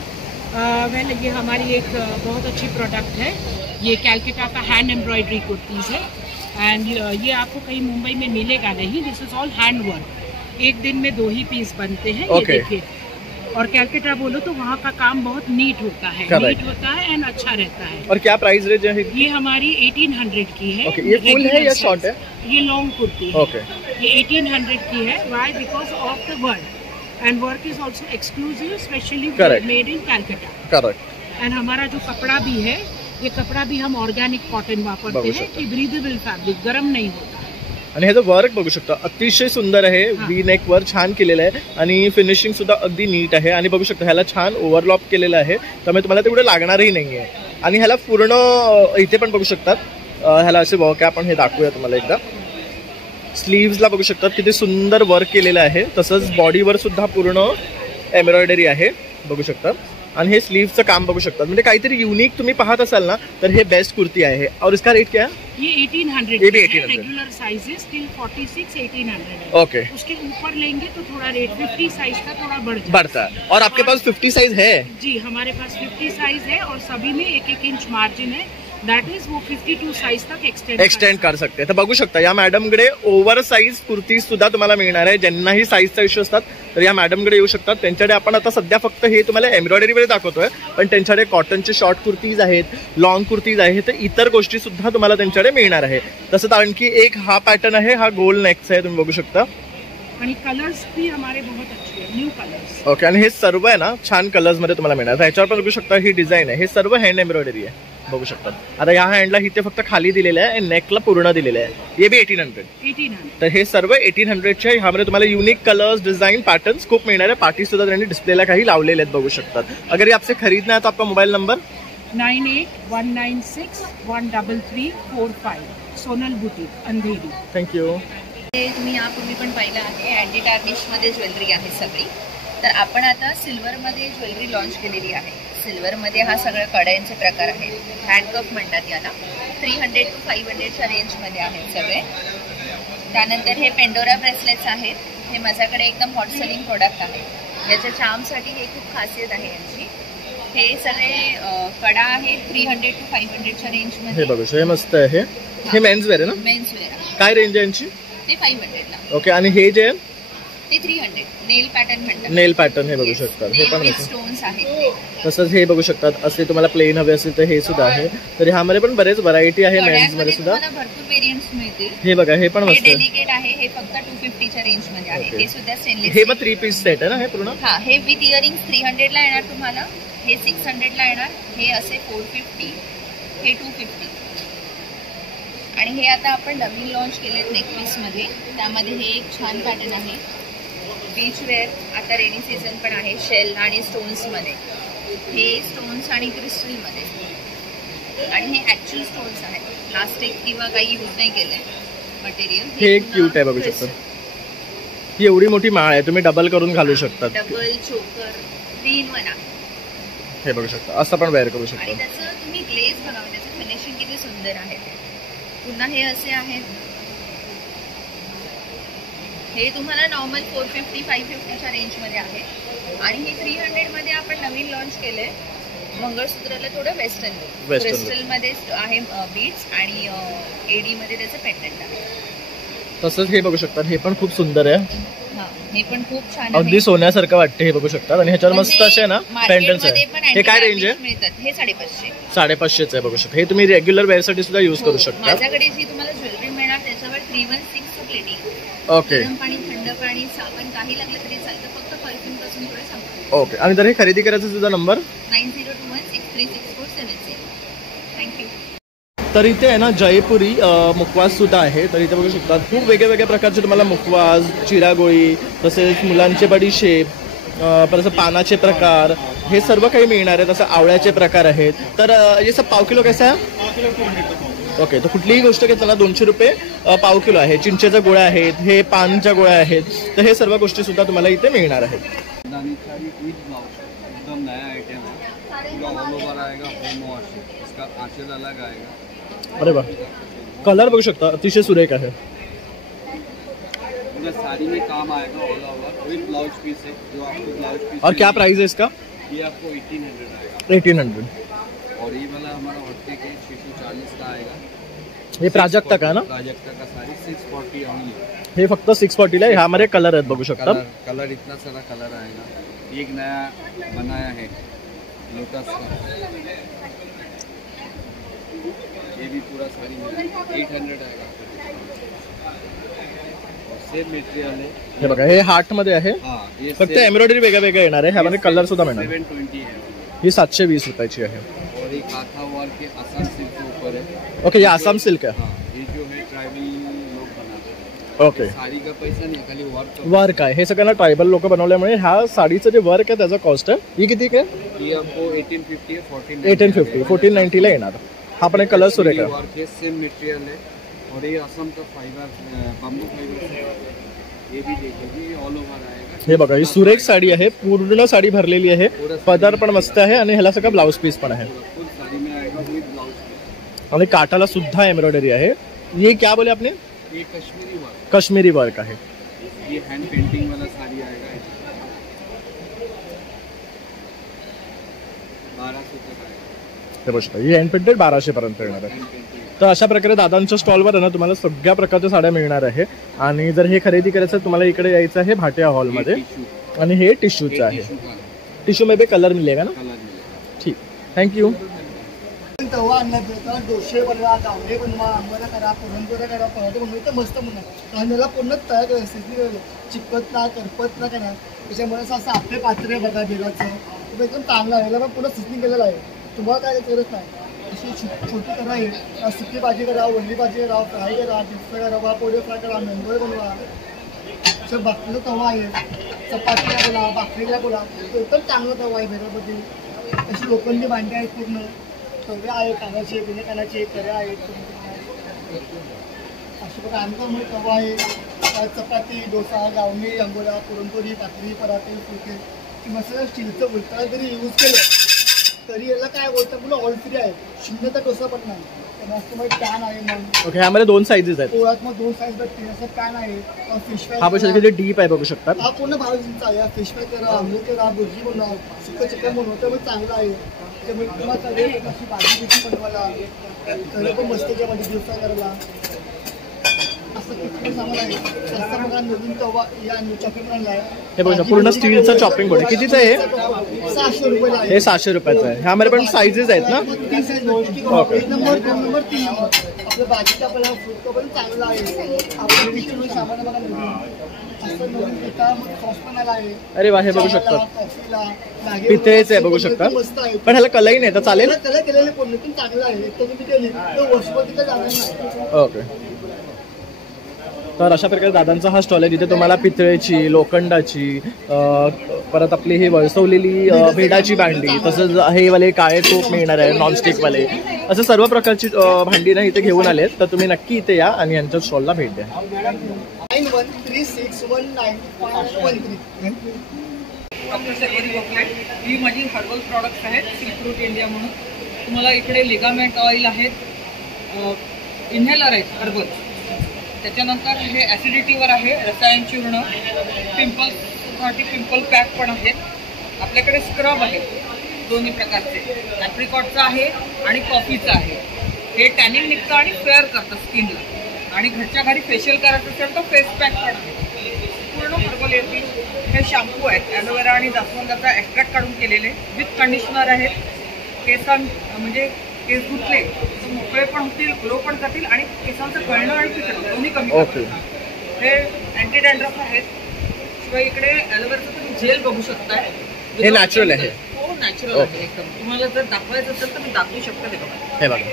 वेल ये हमारी एक बहुत अच्छी प्रोडक्ट है। ये कैलकाटा का हैंड एम्ब्रॉयडरी कुर्तीज़ है एंड ये आपको कहीं मुंबई में मिलेगा नहीं। दिस इज ऑल हैंड वर्क। एक दिन में 2 ही पीस बनते हैं। Okay. ये देखिए, और कैलकाटा बोलो तो वहाँ का काम बहुत नीट होता है। Correct. नीट होता है एंड अच्छा रहता है। और क्या प्राइस रेंज है? ये हमारी 1800 की है। Okay, ये फुल है या शॉर्ट है? ये लॉन्ग कुर्ती है। ओके, ये 1800 की है। Why? Because of the work and work is also exclusive, specially Correct. Made in Calcutta. Correct. And हमारा जो कपड़ा भी है, ये कपड़ा भी हम ऑर्गेनिक कॉटन वापरते बघू हैं शकता. कि ब्रीदेबल फैब्रिक, गरम नहीं होता। आणि ह्याचं वर्क बघू शकता, अतिशय सुंदर आहे. वी नेक वर छान केलेलं आहे आणि फिनिशिंग सुद्धा अगदी नीट आहे. आणि बघू शकता ह्याला छान ओव्हरलॉप केलेलं आहे, त्यामुळे तुम्हाला तेवढे लागणारही नाहीये. आणि ह्याला पूर्ण इथे पण बघू शकतात, ह्याला असे वर्क आहे. आपण हे दाखवूया तुम्हाला एकदा. स्लीव्सला बघू शकतात किती सुंदर वर्क केलेलं आहे. तसंच बॉडीवर सुद्धा पूर्ण एम्ब्रॉयडरी आहे, बघू शकतात. आणि हे स्लीव्सचं काम बघू शकतात. म्हणजे काहीतरी युनिक तुम्ही पाहत असाल ना, तर हे बेस्ट कुर्ती आहे. और इसका रेट क्या है? ये 1800 ये भी है। 1800. रेगुलर साइजेस टिल 46 1800 है। ओके, उसके ऊपर लेंगे तो थोड़ा रेट 50 साइज का थोड़ा बढ़ जाता है। बढ़ता है. और आपके पास 50 साइज है? जी, हमारे पास 50 साइज है और सभी में 1-1 इंच मार्जिन है। दैट इज वो 52 साइज तक एक्सटेंड कर सकते. तर बघू शकता या मॅडमकडे ओव्हर साईज कुर्ती सुद्धा तुम्हाला मिळणार आहे. ज्यांनाही साईजचा इश्यू असतात तर या मॅडमकडे येऊ शकतात. त्यांच्याकडे आपण आता सध्या फक्त हे तुम्हाला एम्ब्रॉयडरीमध्ये दाखवतोय, पण त्यांच्याकडे कॉटनचे शॉर्ट कुर्तीज आहेत, लॉंग कुर्तीज आहेत, तर इतर गोष्टी सुद्धा तुम्हाला त्यांच्याकडे मिळणार आहे. तसंच आणखी एक हा पॅटर्न आहे, हा गोल्ड नेक्स आहे, तुम्ही बघू शकता. आणि कलर्स भी हमारे बहुत अच्छे हैं, न्यू कलर्स। ओके, आणि हे सर्व आहे ना छान कलर्स मध्ये तुम्हाला मिळणार. ह्याच्यावर पण बघू शकता ही डिझाईन आहे. हे सर्व हँड एम्ब्रॉयडरी आहे, बघू शकतात. आता या हँडला इथे फक्त खाली दिलेलं आहे आणि नेकला पूर्ण दिलेलं आहे. हे बी 1800. तर हे सर्व 1800चे आहे. ह्यामध्ये तुम्हाला युनिक कलर्स, डिजाइन, पैटर्न्स खूप मिळणार आहे. पार्टी सुद्धा त्यांनी डिस्प्लेला काही लावलेले आहेत, बघू शकतात. अगर ये आपसे खरीदना है तो आपका mobile number 9819613345 Sonal boutique, Andheri. Thank you. तुम्ही यापूर्वी पण पाहिलं आहे, अँटी टार्निशमध्ये ज्वेलरी आहे सगळी. तर आपण आता सिल्वरमध्ये ज्वेलरी लॉन्च केलेली आहे. सिल्वरमध्ये हा सगळ्या कड्यांचे प्रकार आहेत. हँडकप म्हणतात याला. 300 to 500च्या रेंजमध्ये आहेत सगळे. त्यानंतर हे पेंडोरा ब्रेसलेट्स आहेत. हे माझ्याकडे एकदम हॉट सेलिंग प्रोडक्ट आहे. याच्या चार्मसाठी हे खूप खासियत आहे यांची. हे सगळे कडा आहेत 300 to 500च्या रेंजमध्ये. हे बघू शकता, हे मस्त आहे. हे मेन्स वेअर आहे ना? मेन्स वेअर आहे. काय रेंज आहे यांची? ते 500ला. ओके, आणि हे जे आहे ते 300. नेल पॅटर्न म्हणतात. नेल पॅटर्न हे बघू शकतात. हे पण स्टोन्स आहेत. तसंच हे बघू शकतात. असे तुम्हाला प्लेन हवे असेल तर हे सुद्धा आहे. तर ह्यामध्ये पण बरेच व्हरायटी आहे मेन्स मध्ये सुद्धा. भरपूर व्हेरियंट्स मिळतील. हे बघा, हे पण हे मस्त आहे. डेलिकेट आहे. हे फक्त 250च्या रेंजमध्ये आहे. हे सुद्धा स्टेनलेस. हे मग 3 पीस सेट आहे ना हे पूर्ण? हा, हे विथ इयरिंग्स 300ला येणार तुम्हाला. हे 600ला येणार. हे असे 450. हे 250. आणि हे आता आपण नवीन लॉन्च केलेत नेकपीस मध्ये. त्यामध्ये हे एक छान पॅटर्न आहे. बीच वेअर आता रेनी सीझन पण आहे. शेल आणि स्टोन्स मध्ये. हे स्टोन्स आणि क्रिस्टल मध्ये. आणि हे ऍक्च्युअल स्टोन्स आहेत. प्लास्टिक किंवा काही यूज नाही केलंय मटेरियल. हे क्यूट आहे, बघू शकता. ही एवढी मोठी माळ आहे, तुम्ही डबल करून घालू शकता. डबल चोकर 3-1 आहे. हे बघू शकता, असं पण वेअर करू आणि शकता. त्याचं तुम्ही ग्लेज बघा, त्याचं फिनिशिंग किती सुंदर आहे. पुन्हा हे असे आहेत, हे तुम्हाला नॉर्मल 450-550च्या रेंजमध्ये आहे. आणि हे 300 मध्ये आपण नवीन लॉन्च केलंय. मंगळसूत्राला थोडं वेस्टर्न क्रिस्टलमध्ये आहे बीड्स आणि एडी मध्ये त्याचं पेंडंट आहे. तसंच हे बघू शकता, हे पण खूप सुंदर आहे. हे पण खूप छान अगदी सोन्यासारखं वाटते. हे बघू शकता आणि ह्याच्यावर मस्त असे ना पेंडंट्स आहे. हे काय रेंज आहे? मिळतात हे 550. 550 आहे बघू शकता. हे तुम्ही रेग्युलर वेअर साठी सुद्धा युज करू शकता. माझ्याकडे जी तुम्हाला ज्वेलरी मिळणार त्याच्यावर 316 प्लेटिंग. ओके. गरम पाणी, थंड पाणी, साबण काही लागलं तरी चालतं, फक्त परफ्यूम पासून थोडं सांगतो. ओके. आणि जर हे खरेदी करायचं सुद्धा नंबर 9021636470. थँक्यू. तर इथे आहे ना जयपुरी मुखवास सुद्धा आहे. तर इथे बघू शकता खूप वेगवेगळ्या प्रकारचे तुम्हाला मुखवास, चिरागोळी, तसेच मुलांचे बडीशेप, परत पानाचे प्रकार, हे सर्व काही मिळणार आहे. तसं आवळ्याचे प्रकार आहेत. तर हे सब पाव किलो कैसा आहे? ओके. तर कुठलीही गोष्ट घेतली ना 200 रुपये पाव किलो आहे. चिंचेच्या गोळ्या आहेत, हे पानच्या गोळ्या आहेत. तर हे सर्व गोष्टी सुद्धा तुम्हाला इथे मिळणार आहेत. एकदम नया आइटम है, पूरा ऑल ओवर आएगा, होम वॉश, इसका आंचल अलग आएगा. अरे वाह, कलर बघू शकता अतिशय सुरेख आहे. पूरा साड़ी में काम आएगा ऑल ओवर विद ब्लाउज पीस है, जो आपको ब्लाउज पीस. और क्या प्राइस है इसका? ये आपको 1800 आएगा. 1800. और ये वाला हमारा हॉटे के 640 का आएगा. हे प्राजक्ता का ना? प्राजक्ता का साड़ी 640 ओनली. हे फक्त 640 आहे. ह्यामध्ये कलर आहेत बघू शकता. कलर इतना सारा कलर आएगा. एक नया बनाया है लोटस का, ये भी पूरा साड़ी में 800 आएगा. सेम मटेरियल है. हे बघा, हे हार्ट मध्ये आहे. ये फक्त एम्ब्रॉयडरी वेगळं वेगळं येणार आहे. ह्यामध्ये कलर सुद्धा मिळणार. 720 है. ही 720 रुपयाची आहे. और एक काथा वर्क के आसाम सिल्क के ऊपर है. ओके. ये आसाम सिल्क है. ये जो है ट्राइबल लोग बनाते हैं. ओके. साड़ी का पैसा नहीं, खाली वर्क आहे. हे सगळ्यांना ट्रायबल लोक बनवल्यामुळे ह्या साडीचं जे वर्क आहे त्याचा कॉस्ट आहे. ही किती आहे? ये आपको 1850 है. 1850 1490 ला येणार. हा पण एक कलर सुरेख आहे. वर्क है, सेम मटेरियल है. और ये असम का फाइबर, बम्बू फाइबर है. ये भी देखिए, ये ऑल ओवर आएगा. हे बघा, ही सुरेख साडी आहे. पूर्ण साडी भरलेली आहे. पदर पण मस्त आहे आणि ह्याला सगळं ब्लाउज पीस पण आहे. फुल साड़ी में आएगा विद ब्लाउज पीस. आणि काठाला सुद्धा एम्ब्रॉयडरी आहे. ये क्या बोले आपने? ये कश्मीरी वर्क. कश्मीरी वर्क आहे. ये हैंड पेंटिंग वाला साड़ी आएगा. 1200 तक आएगा. हे बघा, ही हँड पेंटेड 1200 पर्यंत येणार आहे. तर अशा प्रकारे दादांच्या स्टॉलवर ना तुम्हाला सगळ्या प्रकारच्या साड्या मिळणार आहे. आणि जर हे खरेदी करायचं तुम्हाला इकडे यायचं आहे भाटिया हॉलमध्ये. आणि हे टिश्यूचं आहे. टिश्यू में भी कलर मिलेगा ना? ठीक, थँक्यू. तवा आणला डोसे बनवा, गावडे बनवा, आंबोरा करा, पुरणपोळ्या करा, पराठे बनवा, तर मस्त बनवा. कांद्याला पूर्ण तयार करायचं, चिकट ना करपत ना करा. त्याच्यामुळे असं आपले पात्र बघा बिलाचं एकदम चांगलं आहे. पण पूर्ण सिस्टिंग केलेलं आहे. तुम्हाला काय गरज नाही. अशी छोटी करा आहे, सुकी भाजी करा, वल्ली भाजी करा, फ्राय करा, डीप फ्राय करा, पोळी फ्राय करा, मेंदोळे बनवा. असं भाकरीचा तवा आहे, चपातीला बोला, भाकरीला बोला, तो एकदम चांगला तवा आहे भेटामध्ये. अशी लोखंडी भांडी आहेत पूर्ण सगळे आहे. कानाचे बिना कानाचे कऱ्या आहेत. अशी बघा आमच्यामुळे तवा आहे. चपाती, डोसा, गावणी, आंबोळा, पुरणपोळी, भाकरी, पराठे, फुलके मसाला स्टीलचं उलटा जरी यूज केलं तरी याला काय बोलतं पुन्हा ऑल फ्री आहे. शिंदेचा डोसा पण नाही. पॅन आहे मग. ओके. ह्यामध्ये 2 साईजेस आहेत. पोळ्यात मग 2 साईज भेटते. असं पॅन आहे. फिश फ्राय हा पण किती डीप आहे बघू शकता. हा पूर्ण 22 आहे. फिश फ्राय करा, आंबोळी करा, भुर्जी बनवा, सुकं चिकन बनवा, तर मग चांगलं आहे. त्यामुळे तुम्हाला सगळे अशी भाजी बिजी बनवायला तरी पण मस्त त्यामध्ये डीप फ्राय करायला असं किती सामान आहे. जास्त बघा नवीन तवा या चॉपिंग बनला आहे. हे बघा पूर्ण स्टीलचं चॉपिंग बोर्ड. कितीचं आहे? 600 रुपयाला आहे. हे 600 रुपयाचं आहे. ह्यामध्ये पण साईजेस आहेत ना? 3 size okay. 1 number 2 number 3 number. आपलं भाजीचा आपल्याला फ्रूट पण चांगला आहे. आपण किचन सामान बघा नवीन असं नवीन एका सॉसपॅन आला आहे. अरे वा, हे बघू शकता कॉफीला पितळेचं आहे बघू शकता. मस्त आहे. पण ह्याला कलरही नाही तर चालेल. त्याला केलेले पण चांगलं आहे. तर तुम्ही केली तर वर्षभर तिथे जाणार नाही. ओके. तर अशा प्रकारे दादांचा हा स्टॉल आहे जिथे तुम्हाला पितळेची, लोखंडाची, परत आपली ही वळसवलेली भेडाची भांडी, तसंच हे वाले काळे टोप मिळणार आहे, नॉनस्टिकवाले, असं सर्व प्रकारची भांडी ना इथे घेऊन आलेत. तर तुम्ही नक्की इथे या आणि यांच्या स्टॉलला भेट द्या. 9136195513. डॉक्टर शर्वरी चॉकलेट ही माझी हर्बल प्रॉडक्ट्स आहेत. सी फ्रूट इंडिया म्हणून. तुम्हाला इकडे लिगामेंट ऑइल आहेत, इन्हेलर आहेत हर्बल. त्याच्यानंतर हे ॲसिडिटीवर आहे, रसायन चूर्ण, पिंपल्ससाठी पिंपल पॅक पण आहेत. आपल्याकडे स्क्रब आहे दोन्ही प्रकारचे, ॲप्रिकॉटचं आहे आणि कॉफीचं आहे. हे टॅनिंग निघतं आणि फेअर करतं स्किनला. आणि घरच्या घरी फेशियल करायचं असेल तर फेस पॅक पण आहे, पूर्ण हर्बल येतील. हे शॅम्पू आहेत ॲलोवेरा आणि जास्वंदाचा एक्स्ट्रॅक्ट काढून केलेले, विथ कंडिशनर आहेत. म्हणजे केस धुतले तर मोकळे पण होतील, ग्लो पण करतील आणि केसांचं गळणं आणि पिकणं दोन्ही कमी करतील. हे अँटी डॅन्ड्रफ आहेत. शिवाय इकडे ॲलोवेराचं तुम्ही जेल बघू शकताय, हे नॅचरल आहे. हो नॅचरल आहे एकदम. तुम्हाला जर दाखवायचं असेल तर मी दाखवू शकते ते बघा. हे बघा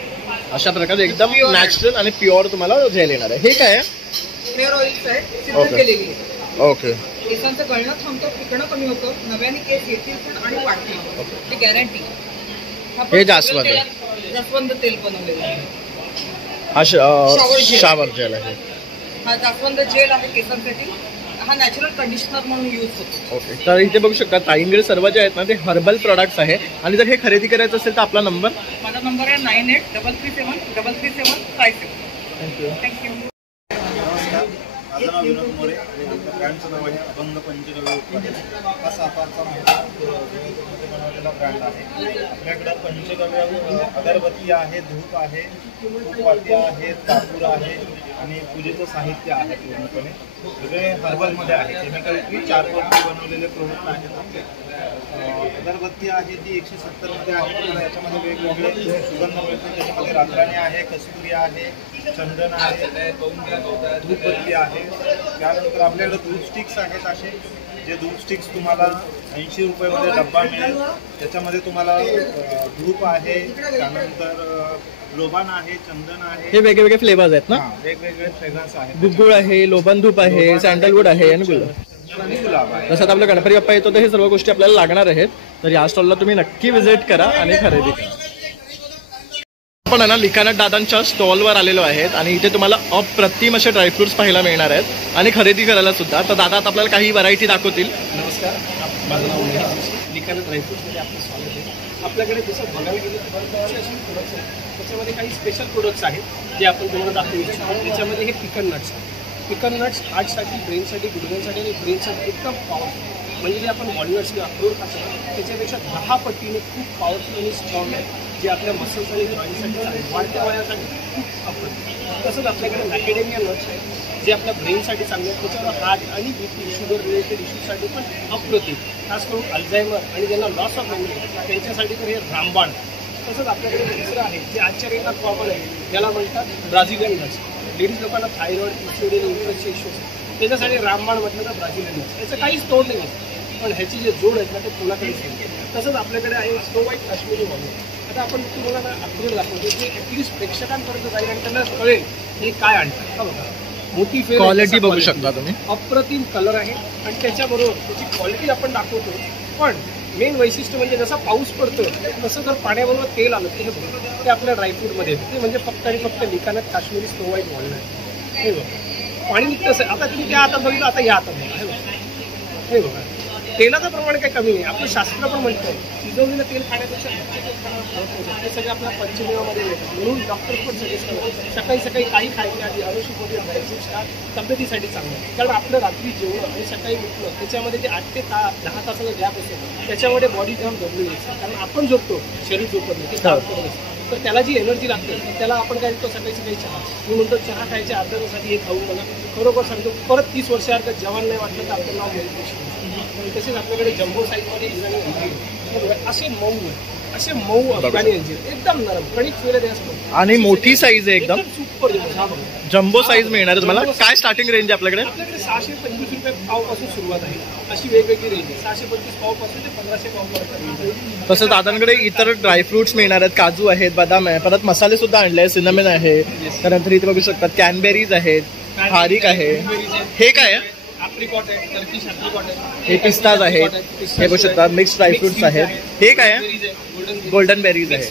अशा प्रकारे एकदम नॅचरल आणि प्युअर तुम्हाला जेल येणार आहे. हे काय आहे? हेअर ऑइल्स आहे, सिद्ध केलेली आहे. ओके. केसांचं गळणं थांबतं, पिकणं कमी होतं, नव्याने केस येतील पण आणि वाढतील, ही गॅरंटी. हे जास्वंद आहे, जास्वंद तेल बनवलेलं आहे. हा शावर जेल आहे. हा जास्वंद जेल आहे केसांसाठी. हा नॅचरल कंडिशनर म्हणून यूज होतो. ओके. तर इथे बघू शकता ताईंकडे सर्व जे आहेत ना ते हर्बल प्रोडक्ट्स आहे. आणि जर हे खरेदी करायचं असेल तर आपला नंबर, माझा नंबर आहे 9833733757. थँक्यू. थँक्यू. माझं नाव विनोद मोरे आणि आमच्या ब्रँडचं नाव आहे अभंग पंचगव्य उत्पादन. हा सातारचा मोठा बनवलेला ब्रँड आहे. आपल्याकडं पंचगव्य अगरबत्ती आहे, धूप आहे, धूपवाती आहे, कापूर आहे आणि पूजेचं साहित्य आहे. पूर्णपणे सगळे हर्बलमध्ये आहे. केमिकल फ्री 4 बनवलेले प्रोडक्ट आहेत. अगरबत्ती आहे ती 170मध्ये आहे. तुम्हाला याच्यामध्ये वेगवेगळे सुगंध मिळतो. त्याच्यामध्ये रातराणी आहे, कस्तुरी आहे, चंदन आहे, धूपबत्ती आहे. त्यानंतर आपल्याकडे धूप स्टिक्स आहेत. असे जे धूप स्टिक्स तुम्हाला 80 रुपयामध्ये डब्बा मिळेल. त्याच्यामध्ये तुम्हाला धूप आहे, त्यानंतर लोबान आहे, चंदन आहे. हे वेगवेगळे फ्लेवर्स आहेत ना? वेगवेगळे फ्रेग्रन्स आहेत. गुगुळ आहे, लोबान धूप आहे, सॅन्डलवूड आहे आणि गुलाब आहे. तसं आपला गणपती बाप्पा येतो तर हे सर्व गोष्टी आपल्याला लागणार आहेत. तर या स्टॉलला तुम्ही नक्की व्हिजिट करा आणि खरेदी करा. आपण आहे ना लिखाणत दादांच्या स्टॉलवर आलेलो आहेत आणि इथे तुम्हाला अप्रतिम असे ड्रायफ्रुट्स पाहायला मिळणार आहेत आणि खरेदी करायला सुद्धा. तर दादा आपल्याला काही व्हरायटी दाखवतील. नमस्कार, माझं नाव लिखाणत ड्रायफ्रुट्समध्ये आपलं स्वागत आहे. आपल्याकडे जसं बघायला गेलं तर असे प्रोडक्ट्स आहेत. त्याच्यामध्ये काही स्पेशल प्रोडक्ट्स आहेत जे आपण तुम्हाला दाखवू इच्छितो. त्याच्यामध्ये हे पिकन नट्स. पिकन नट्स हार्टसाठी, ब्रेनसाठी, गुडघ्यांसाठी आणि ब्रेनसाठी एकदम पॉवरफुल. म्हणजे जे आपण वॉलनट्स किंवा अक्रोड खातो त्याच्यापेक्षा 10 पटीने खूप पॉवरफुल आणि स्ट्रॉंग आहे, जे आपल्या मसल्स आणि जॉईंटसाठी वाढत्या वयासाठी खूप अप्रतिम. तसंच आपल्याकडे मॅकेडेमिया नट्स आहेत जे आपल्या ब्रेनसाठी चांगले आहेत. त्याच्यावर हार्ट आणि बीपी, शुगर रिलेटेड इश्यूसाठी पण अप्रतिम. खास करून अल्झायमर आणि ज्यांना लॉस ऑफ मेमरी त्यांच्यासाठी तर हे रामबाण. तसंच आपल्याकडे दुसरं आहे जे आजच्या रेटला कॉमन आहे, ज्याला म्हणतात ब्राझिलियन नट्स. लेडीज लोकांना थायरॉइड, पीसीओडी, इन्फ्लुएन्सचे इश्यूज त्याच्यासाठी रामबाण म्हटलं तर ब्राझिलियन नट्स. याचं काहीच तोड नाही, पण ह्याची जे जोड आहेत ना ते पुण्याकडेच आहे. तसंच आपल्याकडे आहे स्नो व्हाईट काश्मीरी वॉलनट. आता आपण तुम्हाला ना अक्रोड दाखवतो जे ॲटलिस्ट प्रेक्षकांपर्यंत जाईल आणि त्यांना कळेल हे काय आणतात. का बघा, मोठी क्वालिटी बघू शकता तुम्ही. अप्रतिम कलर आहे आणि त्याच्याबरोबर त्याची क्वालिटी आपण दाखवतो. पण मेन वैशिष्ट्य म्हणजे जसं पाऊस पडतो तसं जर पाण्याबरोबर तेल आलं ते हे बघा, ते आपल्या ड्रायफ्रूटमध्ये ते म्हणजे फक्त आणि फक्त लिखाणत काश्मीरी स्नो व्हाईट वॉलनट. हे बघा पाणी निघतं असं. आता तुम्ही त्या हातात बघितलं, आता या हातात बघा. हे बघा, हे बघा तेलाचं प्रमाण काही कमी नाही. आपलं शास्त्र पण म्हणतं शिजवलेलं तेल खाण्यापेक्षा ते सगळे आपल्या पंचमेवामध्ये येतात. म्हणून डॉक्टर पण सजेस्ट करतात सकाळी सकाळी काही खायच्या आधी अनुषंगाने ड्रायफ्रुट्स खा, तब्येतीसाठी चांगलं. कारण आपलं रात्री जेवण आणि सकाळी उठलं त्याच्यामध्ये जे 8 ते 10 तासाचा गॅप असतो त्याच्यामध्ये बॉडी जाम दबलेली असते. कारण आपण झोपतो, शरीर झोपत नाही, ते काम करत असतं. तर त्याला जी एनर्जी लागते त्याला आपण काय करतो सकाळी सकाळी चहा. मी म्हणतो चहा खायच्या अर्ध्या तासासाठी हे खाऊन मला खरोखर सांगतो परत 30 वर्षासारखं जेवण नाही वाटलं तर आपलं नाव मेडिटेशन. तसेच आपल्याकडे जम्बो साईजमध्ये असे मऊ असे मऊ अफगाणी अंजीर एकदम नरम कणिक फिरत असतो आणि मोठी साईज आहे एकदम सुपर. जम्बो साईज मिळणार आहे तुम्हाला. काय स्टार्टिंग रेंज आहे आपल्याकडे? 625 रुपये पावपासून सुरुवात आहे. अशी वेगवेगळी रेंज आहे. 625 पावपासून ते 1500 पावपर्यंत. तसंच दादांकडे इतर ड्रायफ्रुट्स मिळणार आहेत. काजू आहेत, बदाम आहे, परत मसाले सुद्धा आणले आहेत, सिनमेन आहे, त्यानंतर इथे बघू शकतात कॅनबेरीज आहेत, खारीक आहे. हे काय आहे? अप्रिकॉट आहे, टर्किश अप्रिकॉट आहे. हे पिस्ताज आहेत, हे बघू शकता मिक्स ड्रायफ्रुट्स आहेत. हे काय आहे? गोल्डन बेरीज आहे.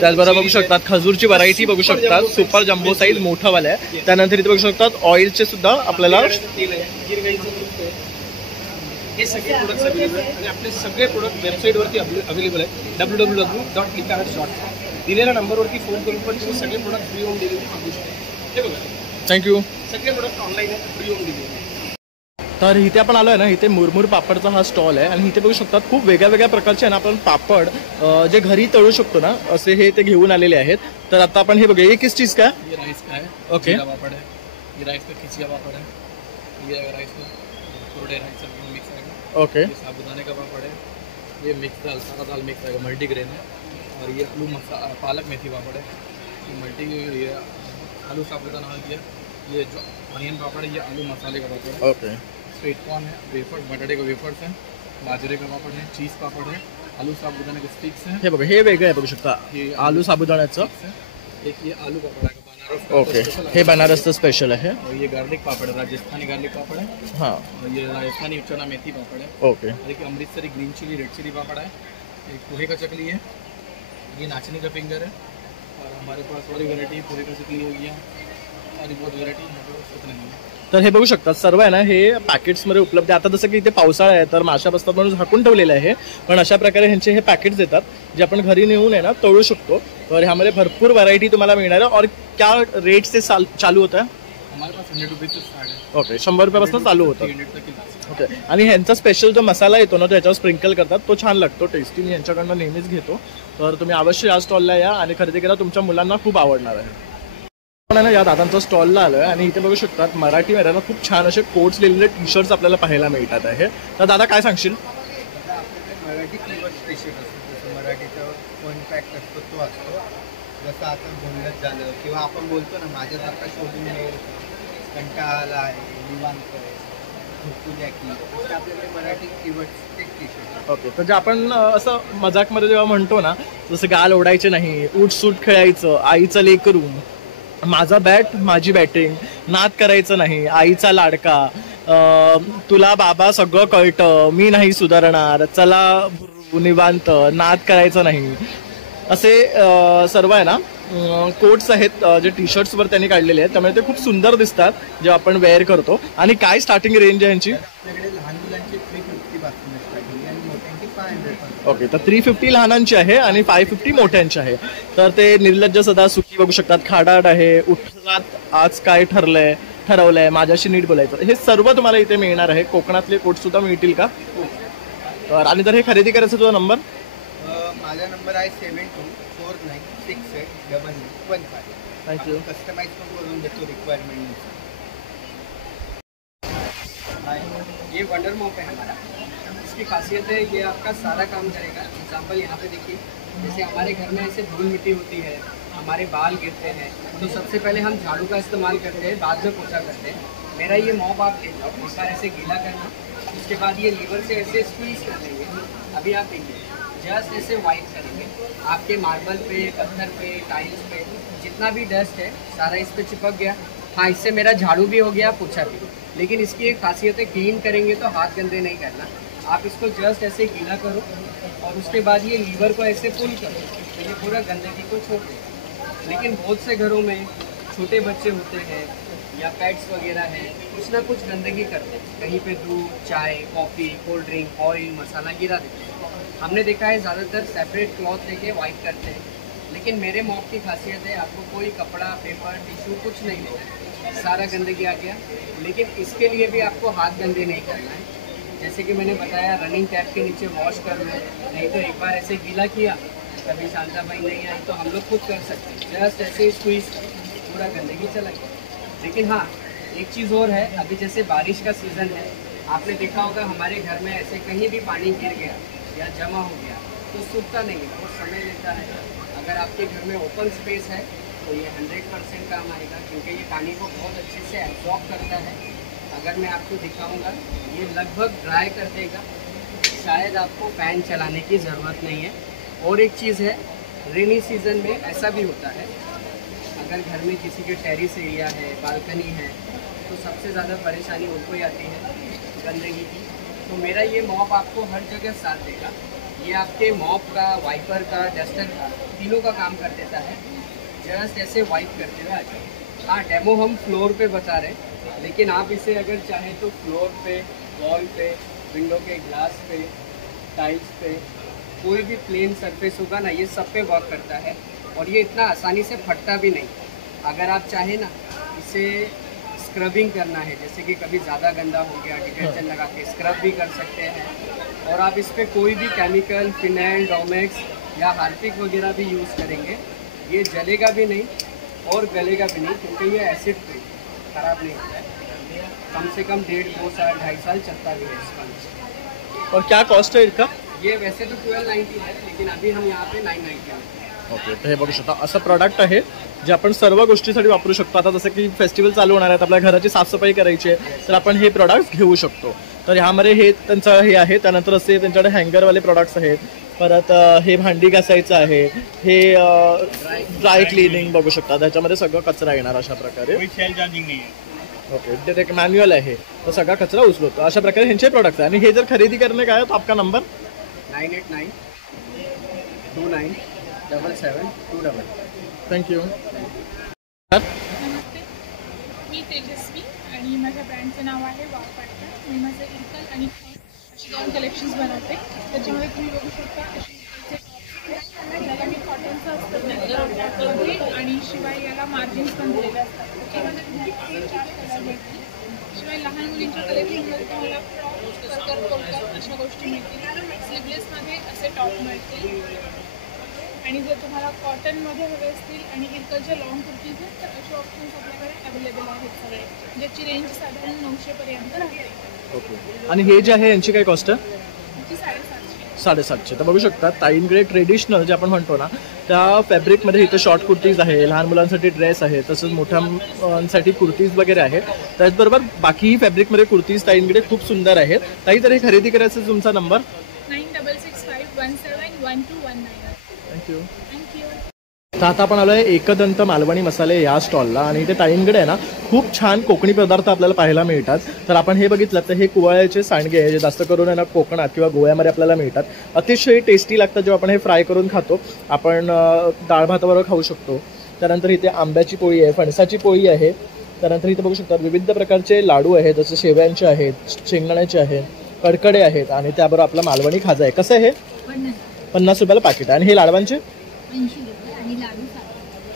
त्याचबरोबर बघू शकतात खजूरची व्हरायटी बघू शकतात. सुपर जम्बो साईज मोठावाला आहे. त्यानंतर इथे बघू शकतात ऑइलचे सुद्धा आपल्याला हे सगळे प्रोडक्ट्स अवेलेबल आहेत आणि आपले सगळे प्रोडक्ट वेबसाईटवरती अवेलेबल आहेत www.likanat.com. दिलेल्या नंबरवरती फोन करून पण तुम्ही सगळे प्रोडक्ट फ्री होम डिलिव्हरी मागू शकता. हे बघा थँक्यू. सगळे प्रोडक्ट ऑनलाईन आहे, फ्री होम डिलिव्हरी. तर इथे आपण आलो आहे ना, इथे मुरमुर पापडचा हा स्टॉल आहे आणि इथे बघू शकतात खूप वेगळ्या वेगळ्या प्रकारचे ना आपण पापड जे घरी तळू शकतो ना, असे हे ते घेऊन आलेले आहेत. तर आता आपण हे बघूया, ये किस चीज का है? ये राइस का है. ओके. जीरा पापड़ है. ये राइस का खिचिया पापड़ है. ये राइस का कोरडे राइस का मिक्स है. ओके. ये साबुदाने का पापड़ है. ये मिक्स दाल, सारा दाल मिक्स है, मल्टीग्रेन है. और ये आलू पालक मेथी पापड़ है. ये आलू साबुदाना है. ये जो ऑनियन पापड़ है, ये आलू मसाले का पापड़ है. ओके. स्वीट कॉर्न है, वेफर बटाटे का वेफर्स है, बाजरे का पापड़ है, चीज़ पापड़ है, आलू साबुदाने के स्टिक्स हैं. हे बघा, हे वेगळं आहे बघू शकता, आलू साबुदाण्याचं. एक ये आलू पापड़ है बनारस का. ओके, हे बनारसचं स्पेशल आहे. और ये गार्लिक पापड़ है, राजस्थानी गार्लिक पापड़ है. हाँ. और ये राजस्थानी चना मेथी पापड़ है. ओके. और एक Amritsari green chilli red chilli papad है. एक पोहे का चकली है. ये नाचनी का फिंगर है. और हमारे पास और वैरायटी पोहे का चकली हो गया और बहुत वैरायटी उतने नहीं है. तर हे बघू शकता, सर्व आहे ना हे पॅकेट्समध्ये उपलब्ध आहे. आता जसं की इथे पावसाळा आहे तर माशा बसतात म्हणून झाकून ठेवलेले आहे, पण अशा प्रकारे ह्यांचे हे पॅकेट्स येतात जे आपण घरी नेऊन आहे ना तळू शकतो. तर ह्यामध्ये भरपूर व्हरायटी तुम्हाला मिळणार आहे. और क्या रेट से चालू होता है? हमारे पास 100 रुपीज़ से स्टार्ट है. ओके, 100 रुपयापासून चालू होतं. 300 तक की. ओके. आणि ह्यांचा स्पेशल जो मसाला येतो ना तो ह्याच्यावर स्प्रिंकल करतात, तो छान लागतो, टेस्टी. मी यांच्याकडनं नेहमीच घेतो. तर तुम्ही अवश्य या स्टॉलला या आणि खरेदी करा, तुमच्या मुलांना खूप आवडणार आहे. आपण ना या दादांच्या स्टॉलला आलोय आणि इथे बघू शकतात मराठीमध्ये ना खूप छान असे कोट्स लिहिलेले टी शर्ट्स आपल्याला पाहायला मिळतात आहे. तर दादा काय सांगशील? मराठी कीवर्ड स्पेशल असतो, जसं मराठीचा फन फॅक्ट असतो तो असतो. जसं आता बोलणंच झालं किंवा आपण बोलतो ना माझ्यासारखा शोधून मिळेल, कंटाळा आहे, निवांत आहे, झोपू द्या की, असे आपल्याकडे मराठी कीवर्ड्स ते टी शर्ट. ओके. तर जे आपण असं मजाकमध्ये जेव्हा म्हणतो ना, जसं गाल ओढायचे नाही, उठ सूट खेळायचं, आईचं लेकरू, माझा बॅट माझी बॅटिंग, नाद करायचं नाही, आईचा लाडका, तुला बाबा सगळं कळतं, मी नाही सुधारणार, चला निवांत, नाद करायचं नाही, असे सर्व आहे ना कोट्स आहेत जे टी शर्ट्सवर त्यांनी काढलेले आहेत. त्यामुळे ते खूप सुंदर दिसतात जेव्हा आपण वेअर करतो. आणि काय स्टार्टिंग रेंज आहे यांची? आपल्याकडे लहान मुलांची 350 पासून स्टार्टिंग आणि मोठ्यांची 500. ओके. तर 350 लहानांची आहे आणि 550 मोठ्यांची आहे. तर ते निर्लज्ज सदा सुखी बघू शकतात, खाडाड आहे, उठलात आज काय ठरवलंय, माझ्याशी नीट बोलायचं, हे सर्व तुम्हाला इथे मिळणार आहे. कोकणातले कोट सुद्धा मिळतील का? तर आणि जर हे खरेदी करायचं तुझा नंबर? माझा नंबर आहे 7249689915. थँक्यू. कस्टमाइज पण करून देतो रिक्वायरमेंट. ये वंडर मॉप है हमारा. इसकी खासियत है ये आपका सारा काम करेगा. एग्जाम्पल यहाँ पे देखिए, जैसे हमारे घर में ऐसे धूल मिट्टी होती है, हमारे बाल गिरते हैं, तो सबसे पहले हम झाड़ू का इस्तेमाल करते हैं, बाद में पोछा करते हैं. मेरा ये मॉप आप ले लो, इस बार ऐसे गीला करना, उसके बाद ये लीवर से ऐसे स्क्वीज कर लेंगे. अभी आप देखिए, जस्ट ऐसे वाइप करेंगे. आपके मार्बल पे, पत्थर पे, टाइल्स पे जितना भी डस्ट है सारा इस पे चिपक गया. हाँ, इससे मेरा झाड़ू भी हो गया, पोछा भी. लेकिन इसकी एक खासियत है, क्लीन करेंगे तो हाथ गंदे नहीं करना. आप इसको जस्ट ऐसे गीला करो और उसके बाद ये लीवर को ऐसे पुल करो, तो ये पूरा गंदगी को छोड़ देगा. लेकिन बहुत से घरों में छोटे बच्चे होते हैं या पेट्स वगैरह हैं, कुछ ना कुछ गंदगी करते हैं. कहीं पे दूध, चाय, कॉफ़ी, कोल्ड ड्रिंक, ऑयल, मसाला गिरा देते हैं. हमने देखा है ज़्यादातर सेपरेट क्लॉथ लेके वाइप करते हैं. लेकिन मेरे मॉप की खासियत है, आपको कोई कपड़ा, पेपर, टिश्यू कुछ नहीं लेना है, सारा गंदगी आ गया. लेकिन इसके लिए भी आपको हाथ गंदे नहीं करना है. जैसे कि मैंने बताया, रनिंग टैप के नीचे वॉश कर लो, नहीं तो एक बार ऐसे गीला किया, कभी शांता भाई नहीं आई तो हम लोग खुद कर सकते हैं. जस्ट ऐसे स्क्वीज, पूरा गंदगी चला गया. लेकिन हाँ, एक चीज़ और है, अभी जैसे बारिश का सीज़न है, आपने देखा होगा हमारे घर में ऐसे कहीं भी पानी गिर गया या जमा हो गया तो सूखता नहीं है, बहुत समय लेता है. अगर आपके घर में ओपन स्पेस है तो ये 100% काम आएगा, क्योंकि ये पानी को बहुत अच्छे से एब्जॉर्ब करता है. अगर मैं आपको दिखाऊंगा, ये लगभग ड्राई कर देगा, शायद आपको फ़ैन चलाने की ज़रूरत नहीं है. और एक चीज़ है, रेनी सीज़न में ऐसा भी होता है, अगर घर में किसी के टेरिस एरिया है, बालकनी है, तो सबसे ज़्यादा परेशानी उनको ही आती है गंदगी की. तो मेरा ये मॉप आपको हर जगह साथ देगा. ये आपके मॉप का, वाइपर का, डस्टर का, तीनों का काम कर देता है. जस्ट ऐसे वाइप करते हुए आ जाए. हाँ, डेमो हम फ्लोर पे बता रहे हैं, लेकिन आप इसे अगर चाहें तो फ्लोर पे, वॉल पे, विंडो के ग्लास पे, टाइल्स पे, कोई भी प्लेन सरफेस होगा ना, ये सब पे वर्क करता है. और ये इतना आसानी से फटता भी नहीं। अगर आप चाहें ना इसे स्क्रबिंग करना है, जैसे कि कभी ज़्यादा गंदा हो गया, डिटर्जेंट लगा के स्क्रब भी कर सकते हैं। और आप इस पर कोई भी केमिकल, फिनाइल, डोमेक्स या हार्पिक वगैरह भी यूज़ करेंगे, ये जलेगा भी नहीं और गलेगा भी नहीं, क्योंकि ये एसिड ख़राब नहीं होता है। कम से कम 1.5, 2 साल, 2.5 साल चलता भी है स्पंज। और क्या कॉस्ट है इसका? ये वैसे तो 1290 है, लेकिन अभी हम यहाँ पे 990 है। ओके, तर हे बघू शकता असं प्रॉडक्ट आहे जे आपण सर्व गोष्टीसाठी वापरू शकतो। आता जसं की फेस्टिवल चालू होणार आहेत, आपल्या घराची साफसफाई करायची आहे, तर आपण हे प्रॉडक्ट्स घेऊ शकतो। तर ह्यामध्ये हे त्यांचं हे आहे, त्यानंतर असे त्यांच्याकडे हँगरवाले प्रॉडक्ट्स आहेत, परत हे भांडी घासायचं आहे, हे ड्राय क्लिनिंग बघू शकता, त्याच्यामध्ये सगळं कचरा येणार अशा प्रकारे। ओके, ते एक मॅन्युअल आहे, तर सगळा कचरा उचलतो अशा प्रकारे ह्यांचे प्रॉडक्ट्स आहे। आणि हे जर खरेदी करणे काय तो आपका नंबर 989 29 77 थँक्यू। नमस्ते, मी तेजस्वी आणि माझ्या ब्रँडचं नाव आहे वाव पार्टनर। मी माझं इरकल आणि अशी 2 कलेक्शन्स बनवते। त्याच्यामध्ये तुम्ही बघू शकता अशी याला मी कॉटनचं असतं आणि शिवाय याला मार्जिन्स पण दिलेले असतात। त्याच्यामध्ये 4 कलर मिळतील। शिवाय लहान मुलींच्या कलेक्शनमध्ये तुम्हाला फ्रॉक, कोलकात अशा गोष्टी मिळतील। स्लीवलेसमध्ये असे टॉप मिळतील। आणि जर तुम्हाला कॉटनमध्ये हवे असतील आणि इरकलच्या लॉंग कुर्तीज आहेत तर असे ऑप्शन्स आपल्याकडे अवेलेबल आहेत सगळे, ज्याची रेंज साधारण 900 पर्यंत राहते। ओके, आणि हे जे आहे यांची काय कॉस्ट आहे? त्याची 750. 750. तर बघू शकता ताईंकडे ट्रेडिशनल जे आपण म्हणतो ना त्या फॅब्रिकमध्ये इथे शॉर्ट कुर्तीज आहे, लहान मुलांसाठी ड्रेस आहे, तसंच मोठ्यांसाठी कुर्तीज वगैरे आहेत। त्याचबरोबर बाकीही फॅब्रिकमध्ये कुर्तीज ताईंकडे खूप सुंदर आहेत। ताई जर हे खरेदी करायचं तुमचा नंबर 9665171219। थँक्यू। थँक्यू। तर आता आपण आलो आहे एकदंत मालवणी मसाले या स्टॉलला आणि इथे ताईंकडे आहे ना खूप छान कोकणी पदार्थ आपल्याला पाहायला मिळतात। तर आपण हे बघितलं तर हे कुवाळ्याचे सांडगे आहे, जे जास्त करून आहे ना कोकणात किंवा गोव्यामध्ये आपल्याला मिळतात। अतिशय टेस्टी लागतात जेव्हा आपण हे फ्राय करून खातो। आपण डाळ भाताबरोबर खाऊ शकतो। त्यानंतर इथे आंब्याची पोळी आहे, फणसाची पोळी आहे। त्यानंतर इथे बघू शकता विविध प्रकारचे लाडू आहेत, जसे शेवयांचे आहेत, शेंगदाण्याचे आहेत, कडकडे आहेत आणि त्याबरोबर आपला मालवणी खाजा आहे। कसं आहे? 50 रुपयाला पाकिट आहे। आणि हे लाडवांचे 80 रुपये आणि लाडू 60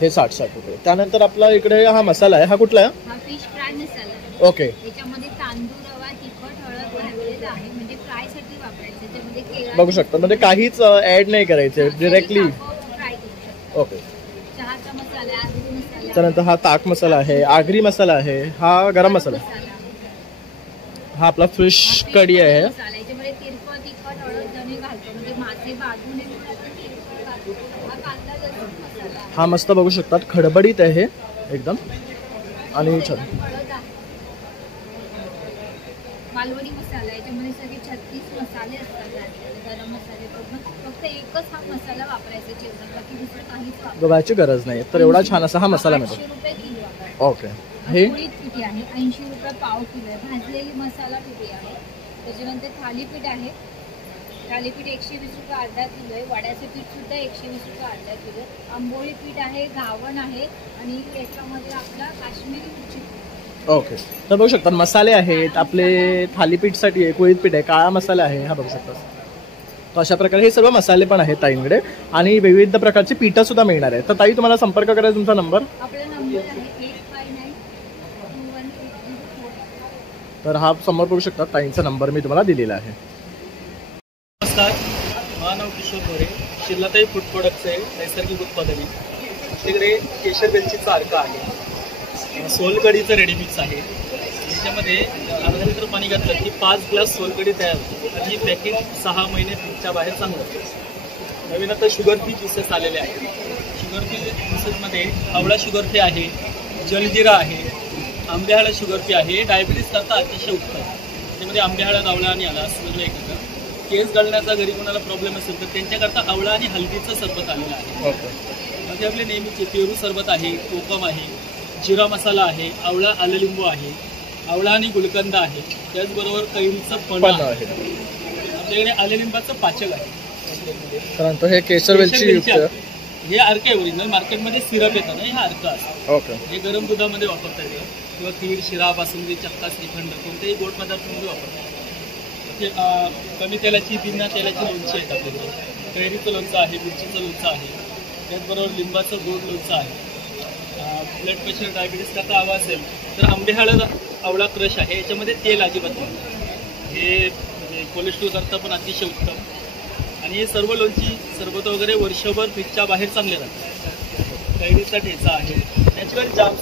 हे 60 रुपये। त्यानंतर आपला इकडे हा मसाला आहे, हा कुठला आहे? हा फिश फ्राय मसाला आहे। ओके, याच्यामध्ये तांदूळ, रवा, तिखट, हळद घातलेलं आहे, म्हणजे फ्रायसाठी वापरायचं। त्याच्यामध्ये केळं बघू शकता म्हणजे काहीच ऍड नाही करायचे, डायरेक्टली फ्राय करू शकतो। ओके। चहाचा मसाला, आगरी मसाला, त्यानंतर हा ताक मसाला आहे, आगरी मसाला आहे, हा गरम मसाला आहे, हा आपला फिश कढी आहे। मसाला याच्यामध्ये तिरपळ, तिखट, हळद, धने घालतो, म्हणजे मासे भाजून हा कांदा लसूण मसाला, हा मस्त बघू शकतात खडबडीत आहे एकदम आणि छान। हळद आहे, मालवणी मसाला याच्यामध्ये सगळे 36 मसाले असतात, गरम मसाले फक्त एकच हा मसाला वापरायचा जेवणात, बाकी दुसरं काहीच वापरायचं गव्हाची गरज नाही। तर एवढा छान असा हा मसाला 800 मिळतो। रुपये किलो आहे। ओके, हे पोळीत पिठी आहे 80 रुपये पाव किलो आहे। भाजलेली मसाला पिठी आहे। त्याच्यानंतर थालीपीठ आहे, थालीपीठ 120 रुपये अर्धा किलो आहे। वड्याचं पीठ सुद्धा 120 रुपये अर्धा किलो आहे। आंबोळी पीठ आहे, घावण आहे आणि याच्यामध्ये आपला काश्मीरी मिरची। ओके, तर बघू शकता मसाले आहेत आपले, थालीपीठसाठी आहे, कोळीत पीठ आहे, काळा मसाला आहे, हा बघू शकता। तर अशा प्रकारे हे सर्व मसाले पण आहेत ताईंकडे आणि विविध प्रकारची पीठं सुद्धा मिळणार आहे। तर ताई तुम्हाला संपर्क करायचा तुमचा नंबर? आपला नंबर आहे 85921804। तर हा समोर बघू शकता ताईंचा नंबर मी तुम्हाला दिलेला आहे। नमस्कार, माझं नाव किशोर मोरे, शिल्लाताई फूड प्रोडक्ट्स आहे नैसर्गिक उत्पादने। आपल्याकडे केशर वेलचीचा अर्क आहे, सोलकढीचं रेडीमिक्स आहे। त्याच्यामध्ये अर्धा लिटर पाणी घातलं की 5 ग्लास सोलकढी तयार होते आणि ही पॅकेट 6 महिने फ्रीजच्या बाहेर चांगलं। नवीन आता शुगर फ्री ज्युसेस आलेले आहेत। शुगर फ्री ज्युसेसमध्ये आवळा शुगर फ्री आहे, जलजिरा आहे, आंबेहाळा शुगर फ्री आहे, डायबिटीज करता अतिशय उत्तम। त्यामध्ये आंबेहाळा, आवळा आणि आला सगळं एकत्र। केस गळण्याचा घरी कोणाला प्रॉब्लेम असेल तर त्यांच्याकरता आवळा आणि हळदीचं सरबत आलेलं आहे। मध्ये आपले नेहमीचे पेरू सरबत आहे, कोकम आहे, जिरा मसाला आहे, आवळा आललिंबू आहे, आवळा आणि गुलकंद आहे, त्याचबरोबर कैरीचं पण आहे। आपल्याकडे आललिंबाचं पाचक आहे। कारण हे केशर वेलची हे अर्क आहे ओरिजिनल, मार्केटमध्ये सिरप येतात ना, हा अर्क असतो। ओके, हे गरम दुधामध्ये वापरता येतं किंवा खीर, शिरा, बासुंदी, चक्का, श्रीखंड कोणत्याही गोड पदार्थामध्ये वापरतात। कमी तेलाची, बिना तेलाची लोणची आहेत आपल्याकडे। कैरीचं लोणचं आहे, मिरचीचं लोणचं आहे, त्याचबरोबर लिंबाचं गोड लोणचं आहे. ब्लड प्रेशर डायबिटीसचा आता हवा असेल तर आंबे हळद आवळा क्रश आहे. याच्यामध्ये तेल अजिबात नाही. हे म्हणजे कोलेस्ट्रॉल करता पण अतिशय उत्तम. आणि हे सर्व लोणची सरबत वगैरे वर्षभर फ्रीजच्या बाहेर चांगले राहतात. कैरीचा ठेचा आहे. नॅचरल जाम्स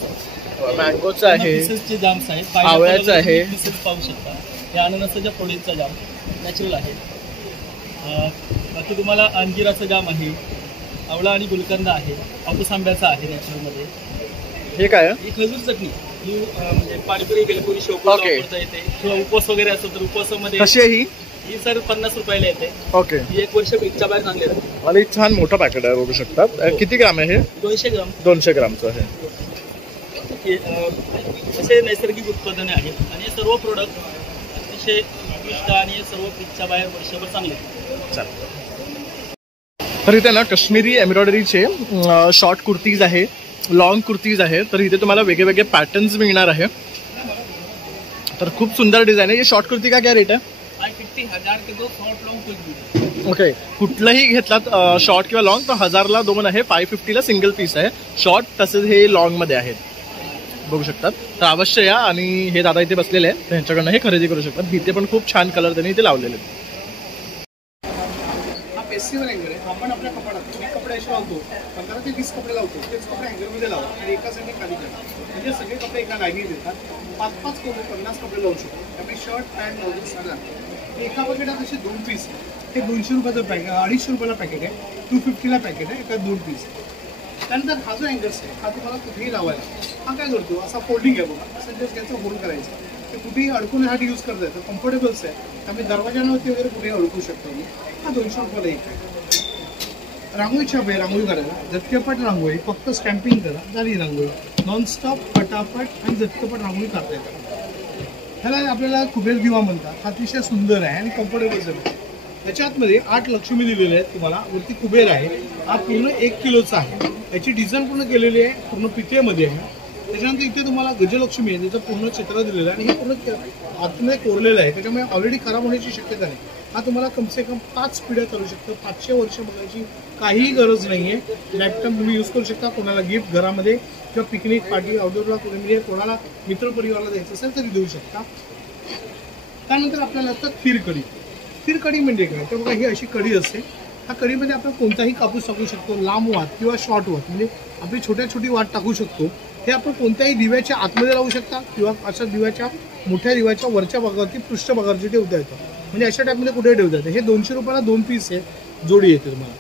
मँगोचा आहे, पीसेसचे जाम्स आहेत, आवळ्याचा आहे, पीसेस पाहू शकता. हे अननसाच्या फोडींचा जाम नॅचरल आहे. बाकी तुम्हाला अंजिराचा जाम आहे, आवळा आणि गुलकंद आहे, हापूस आंब्याचा आहे नॅचरलमध्ये. हे काय ही खजूर चटणी ही म्हणजे पाणीपुरी भेलपुरी शेवपुरी वापरता येते किंवा उपवास वगैरे असतो तर उपवासामध्ये. कशी आहे ही सर 50 रुपयाला येते. ओके. ही 1 वर्ष फ्रीजच्या बाहेर चांगली राहते. आणि छान मोठं पॅकेट आहे बघू शकतात. किती ग्राम आहे हे? 200 ग्राम. 200 ग्रामचं आहे. असे नैसर्गिक उत्पादने आहेत आणि हे सर्व प्रोडक्ट अतिशय उत्कृष्ट आणि हे सर्व फ्रीजच्या बाहेर वर्षभर चांगले. तर इथे ना काश्मीरी एम्ब्रॉयडरीचे शॉर्ट कुर्तीज आहे, लॉंग कुर्तीज आहे. तर इथे तुम्हाला वेगळे पॅटर्न्स मिळणार आहे. तर खूप सुंदर डिझाईन आहे. ये शॉर्ट कुर्ती का क्या रेट आहे? 1000 के 2 शॉर्ट लॉन्ग कुछ भी. ओके. कुठलंही घेतलात शॉर्ट किंवा लॉंग तर 1000ला 2 आहे, 550ला सिंगल पीस आहे. शॉर्ट तसेच हे लॉंगमध्ये आहेत बघू शकतात. तर अवश्य या. आणि हे दादा इथे बसलेले आहेत, त्यांच्याकडनं हे खरेदी करू शकतात. इथे पण खूप छान कलर त्यांनी इथे लावलेले आहेत. फेस्टिवल हँगर आहे. आपण आपल्या कपाडात एक कपडे असे लावतो, 15 ते 20 कपडे लावतो. तेच कपडे हँगरमध्ये लावा आणि एका साईडने खाली करा. म्हणजे सगळे कपडे एका लाईनीत येतात. 5-5 कपडे 50 कपडे लावू शकतो. त्यामुळे शर्ट पॅन्ट ब्लाउज सगळं एका पॅकेटात असे 2 पीस. हे 200 रुपयाचं पॅकेट, 250 रुपयाला पॅकेट आहे, 250ला पॅकेट आहे, एका 2 पीस. त्यानंतर हा जो हँगर्स आहे हा तुम्हाला कुठेही लावायला. हा काय करतो, असा फोल्डिंग आहे बघा, असं जस्ट याचं होल्ड करायचं. ते कुठेही अडकवण्यासाठी यूज करता येतं. कम्फर्टेबल्स आहे, त्यामुळे दरवाजांवरती वगैरे कुठेही अडकू शकतो मी. हा 200 रुपयाला एक आहे. रांगोळी छाप आहे, रांगोळी करायला झटकेपट रांगोळी, फक्त स्टॅम्पिंग करा झाली रांगोळी. नॉनस्टॉप पटापट आणि झटकेपट रांगोळी करता येतात. ह्याला आपल्याला कुबेर दिवा म्हणतात. हा अतिशय सुंदर आहे आणि कम्फर्टेबल आहे. त्याच्या आतमध्ये 8 लक्ष्मी दिलेले आहेत तुम्हाला. वरती कुबेर आहे. हा पूर्ण 1 किलोचा आहे. याची डिझाईन पूर्ण केलेली आहे, पूर्ण पिठेमध्ये आहे. त्याच्यानंतर इथे तुम्हाला गजलक्ष्मी आहे, त्याचं पूर्ण चित्र दिलेलं आहे आणि हे पूर्ण आतमध्ये कोरलेलं आहे. त्याच्यामुळे ऑलरेडी खराब होण्याची शक्यता नाही. हा तुम्हाला कमसे कम 5 पिढ्या चालू शकतो. 500 वर्ष बघायची काहीही गरज नाही आहे. लॅपटॉप तुम्ही यूज करू शकता. कोणाला गिफ्ट घरामध्ये किंवा पिकनिक पार्टी आउटडोरला कोणी म्हणजे कोणाला मित्रपरिवाराला द्यायचं असेल तरी देऊ शकता. त्यानंतर आपल्याला असतं खीरकढी. खीरकढी म्हणजे काय तर बघा, ही अशी कढी असते. ह्या कढीमध्ये आपण कोणताही कापूस टाकू शकतो, लांब वात किंवा शॉर्ट वात, म्हणजे आपली छोटी वात टाकू शकतो. हे आपण कोणत्याही दिव्याच्या आतमध्ये लावू शकता किंवा अशा दिव्याच्या मोठ्या दिव्याच्या वरच्या भागावरती पृष्ठभागावरती ठेवता येतं. म्हणजे अशा टाईपमध्ये कुठे ठेवता येतं. हे 200 रुपयाला 2 पीस आहे, जोडी येते तुम्हाला.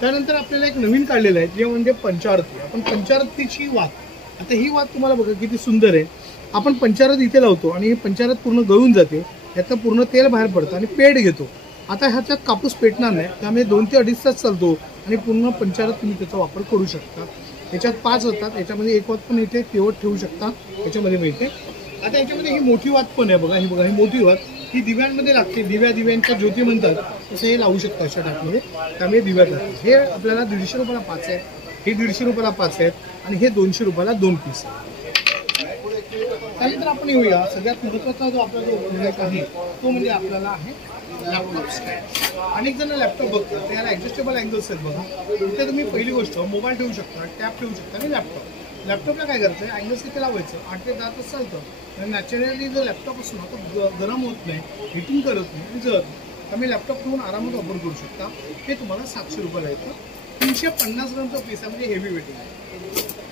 त्यानंतर आपल्याला एक नवीन काढलेलं आहे जे म्हणजे पंचारती. आपण पंचारतीची वात, आता ही वात तुम्हाला बघा किती सुंदर आहे. आपण पंचारत इथे लावतो आणि ही पंचारत पूर्ण गळून जाते. याचं पूर्ण तेल बाहेर पडतं आणि पेट घेतो. आता ह्याच्यात कापूस पेटणार नाही, त्यामुळे 2 ते 2.5 तास चालतो आणि पूर्ण पंचारत तुम्ही त्याचा वापर करू शकता. याच्यात 5 असतात. याच्यामध्ये 1 वात पण इथे तेवढ ठेवू शकता, याच्यामध्ये मिळते. आता याच्यामध्ये ही मोठी वात पण आहे बघा. ही मोठी वात ही दिव्यांमध्ये लागते. दिव्यांच्या ज्योती म्हणतात तसं हे लावू शकता अशा टाईपमध्ये. त्यामुळे दिव्यात लागते. हे आपल्याला 150 रुपयाला 5 आहे, हे 150 रुपयाला 5 आहेत आणि हे 200 रुपयाला 2 पीस आहे. त्यानंतर आपण येऊया सगळ्यात महत्त्वाचा जो आपला जो प्रोडक्ट आहे तो म्हणजे आपल्याला आहे लॅपटॉप स्टँड. अनेक जण लॅपटॉप बघतात, त्याला ॲडजस्टेबल अँगल्स आहेत बघा. इथे तुम्ही पहिली गोष्ट मोबाईल ठेवू शकता, टॅब ठेवू शकता आणि लॅपटॉपला काय करायचं आहे, अँगल्स इथे लावायचं. 8 ते 10 तास चालतं. आणि नॅचरली जो लॅपटॉप असतो ना तो गरम होत नाही, हिटिंग करत नाही आणि जळत नाही. त्यामुळे लॅपटॉप ठेवून आरामात वापर करू शकता. हे तुम्हाला 700 रुपयाला येतं. 350 ग्रामचा पीस आहे, म्हणजे हेवी वेटिंग आहे.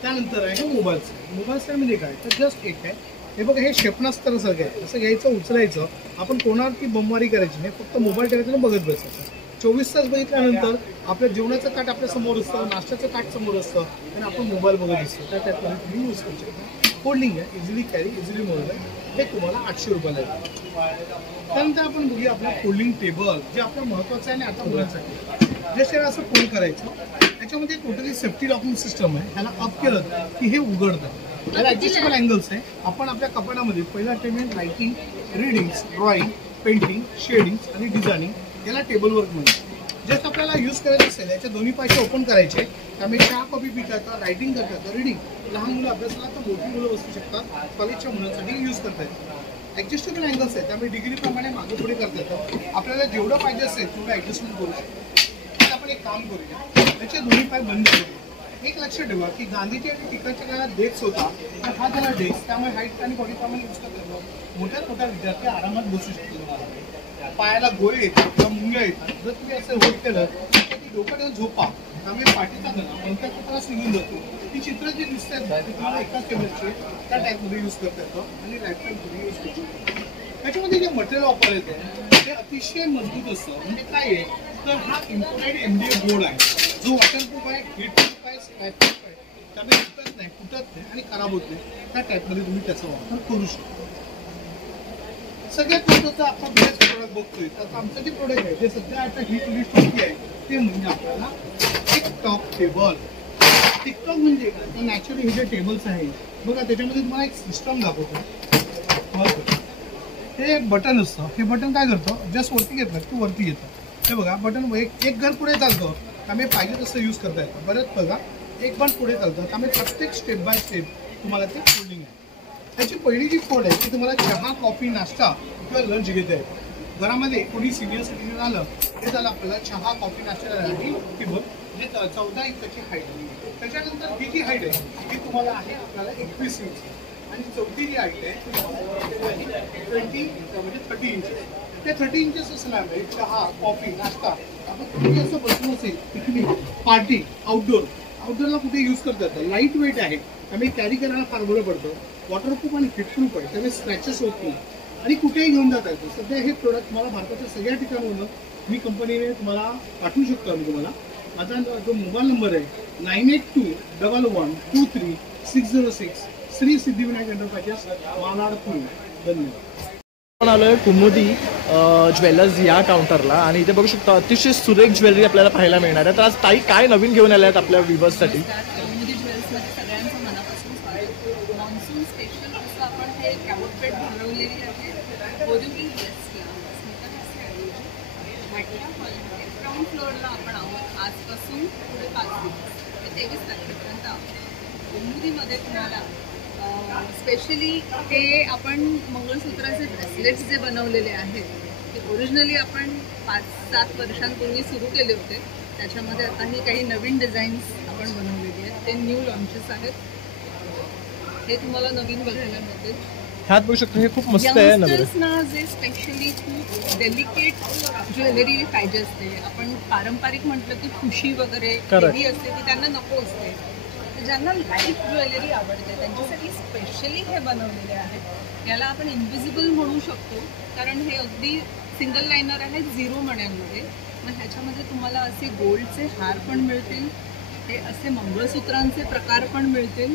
त्यानंतर आहे मोबाईल स्टँड म्हणजे काय तर जस्ट एक आहे. हे बघा, हे क्षेपणास्त्रासारखं आहे. असं घ्यायचं, उचलायचं. आपण कोणावरती बमवारी करायची नाही, फक्त मोबाईल ठेवायचं आणि बघत बसायचं. 24 तास बघितल्यानंतर आपल्या जेवणाचं ताट आपल्या समोर असतं, नाश्त्याचं ताट समोर असतं आणि आपण मोबाईल बघत असतो. त्या टाईपमध्ये तुम्ही यूज करू शकता. फोल्डिंग आहे, इझिली कॅरी, इझिली मोबाईल आहे. हे तुम्हाला 800 रुपयाला येतं. त्यानंतर आपण बघूया आपला फोल्डिंग टेबल, जे आपलं महत्त्वाचं आहे आणि आता मुलांसाठी. जसे असं फोल्ड करायचं, त्याच्यामध्ये टोटली सेफ्टी लॉकिंग सिस्टम आहे. ह्याला अप केलं की हे उघडतं. त्याला ॲडजस्टेबल अँगल्स आहे. आपण आपल्या कपाटामध्ये पहिला टेमेंट writing, readings, drawing, painting, shadings आणि डिझायनिंग याला टेबल वर्क म्हणतात. जस्ट आपल्याला यूज करायचं असेल याचे दोन्ही पायचे ओपन करायचे. त्यामुळे चहा कॉफी पिता येतं, रायटिंग करता येतं, रीडिंग. लहान मुलं अभ्यासाला तर मोठी मुलं बसू शकतात, कॉलेजच्या मुलांसाठी यूज करता येतं. ॲडजस्टेबल अँगल्स आहे, त्यामुळे डिग्रीप्रमाणे मागे पुढे करता येतं. आपल्याला जेवढं पाहिजे असेल तेवढं ॲडजस्टमेंट करू शकतो. आता आपण एक काम करूया, त्याचे दोन्ही पाय बंद केले. एक लक्षात ठेवा की गांधीजी आणि टिळकांच्या काळात डेस्क होता, तर हा झाला डेस्क. त्यामुळे हाईट आणि बॉडी प्रमाणे यूज करतो. मोठ्या विद्यार्थी आरामात बसू शकतो. पायाला गोळे येतात किंवा मुंग्या येतात. जर तुम्ही असं होत केलं तर ती डोकं ठेवून झोपा, त्यामुळे पाठीचा पंखाचा त्रास निघून जातो. ती चित्र जी दिसत आहेत ते तुम्हाला एकाच टेबलचे त्या टाईपमध्ये यूज करता येतं आणि राईट टाईपमध्ये यूज करतो. त्याच्यामध्ये जे मटेरियल वापरलं येतं ते अतिशय मजबूत असतं. म्हणजे काय आहे तर हा इम्पोर्टेड MDF बोर्ड आहे, जो वॉटरप्रूफ आहे, हीटप्रूफ आहे, स्क्रॅचप्रूफ आहे. त्यामुळे फुटत नाही आणि खराब होत नाही. त्या टाईपमध्ये तुम्ही त्याचा वापर करू शकता. सगळ्यात महत्त्वाचं आपण बेस्ट प्रोडक्ट बघतोय. तर आमचं जे प्रोडक्ट आहे ते सध्या आता हिट लिस्टवरती आहे, ते म्हणजे आपल्याला टिकटॉक टेबल. टिकटॉक म्हणजे काय तर नॅचरली हे जे टेबल्स आहे बघा, त्याच्यामध्ये तुम्हाला एक सिस्टम दाखवतो. हे बटन असतं. हे बटन काय करतं, जस्ट वरती घेतलं की वरती येतं. हे बघा बटन एक घर पुढे चालतं, त्यामुळे पाहिजे तसं यूज करता येतं. बरंच बघा एक पण पुढे चालतं, त्यामुळे प्रत्येक स्टेप बाय स्टेप तुम्हाला ते फोल्डिंग आहे. त्याची पहिली जी फोल्ड आहे ती तुम्हाला चहा, कॉफी, नाश्ता किंवा लंच घेता येते. घरामध्ये कोणी सिनियर सिटीजन आलं ते झालं आपल्याला चहा, कॉफी, नाश्ता किंवा जे 14 इंचाची हाईट आहे. त्याच्यानंतर ही जी हाईट आहे ती तुम्हाला आहे आपल्याला 21 इंच आणि चौथी जी हाईट आहे ती तुम्हाला 30 इंचेस. त्या 30 इंचेस असल्यामुळे चहा, कॉफी, नाश्ता आपण कुठे असं बसून असेल, पिकनिक, पार्टी, आउटडोअरला कुठे यूज करता येतं. लाईट वेट आहे, त्यामुळे कॅरी करायला फार बरं पडतं. वॉटरप्रूफ आणि हिटप्रूफ आहे, त्यामुळे स्क्रॅचेस होत नाही आणि कुठेही घेऊन जाता येतं. सध्या हे प्रोडक्ट तुम्हाला भारताच्या सगळ्या ठिकाणावरून मी कंपनीने तुम्हाला पाठवू शकतो. आम्ही तुम्हाला माझा जो मोबाईल नंबर आहे 9821112306, श्री सिद्धिविनायक एंटरप्राइजेस, मालाड, पुणे. धन्यवाद. आपण आलो आहे कुमुदी ज्वेलर्स या काउंटरला आणि इथे बघू शकता अतिशय सुरेख ज्वेलरी आपल्याला पाहायला मिळणार आहे. तर आज ताई काय नवीन घेऊन आल्या आहेत आपल्या व्ह्युअर्ससाठी? कुमुदी ज्वेलर्समध्ये सगळ्यांचं मनापासून स्वागत. मॉन्सून स्पेशल असं आपण हे कॅबोपेट भरवलेली आहे बोरिवली ड्रेसला भाटिया हॉलमध्ये ग्राउंड फ्लोअरला आपण आहोत. आजपासून पुढे 5 दिवस 23 तारखेपर्यंत आहोत. कुमुदीमध्ये तुम्हाला स्पेशली हे आपण मंगळसूत्राचे ब्रेसलेट्स जे बनवलेले आहेत ते ओरिजिनली आपण 5-7 वर्षांपूर्वी सुरू केले होते. त्याच्यामध्ये आताही काही नवीन डिझाईन्स आपण बनवलेली आहेत, ते न्यू लॉन्चेस आहेत. हे तुम्हाला नवीन बघायला मिळतील. ह्यात बघू शकतो हे खूप मस्त आहे. यंगस्टर्सना जे स्पेशली खूप डेलिकेट ज्वेलरी पाहिजे असते, आपण पारंपरिक म्हटलं की खुशी वगैरे हेवी असते ती त्यांना नको असते. ज्यांना लाईट ज्वेलरी आवडते त्यांच्यासाठी स्पेशली हे बनवलेले आहेत. याला आपण इनविजिबल म्हणू शकतो कारण हे अगदी सिंगल लायनर आहे 0 मण्यांमध्ये. मग ह्याच्यामध्ये तुम्हाला असे गोल्डचे हार पण मिळतील, हे असे मंगळसूत्रांचे प्रकार पण मिळतील.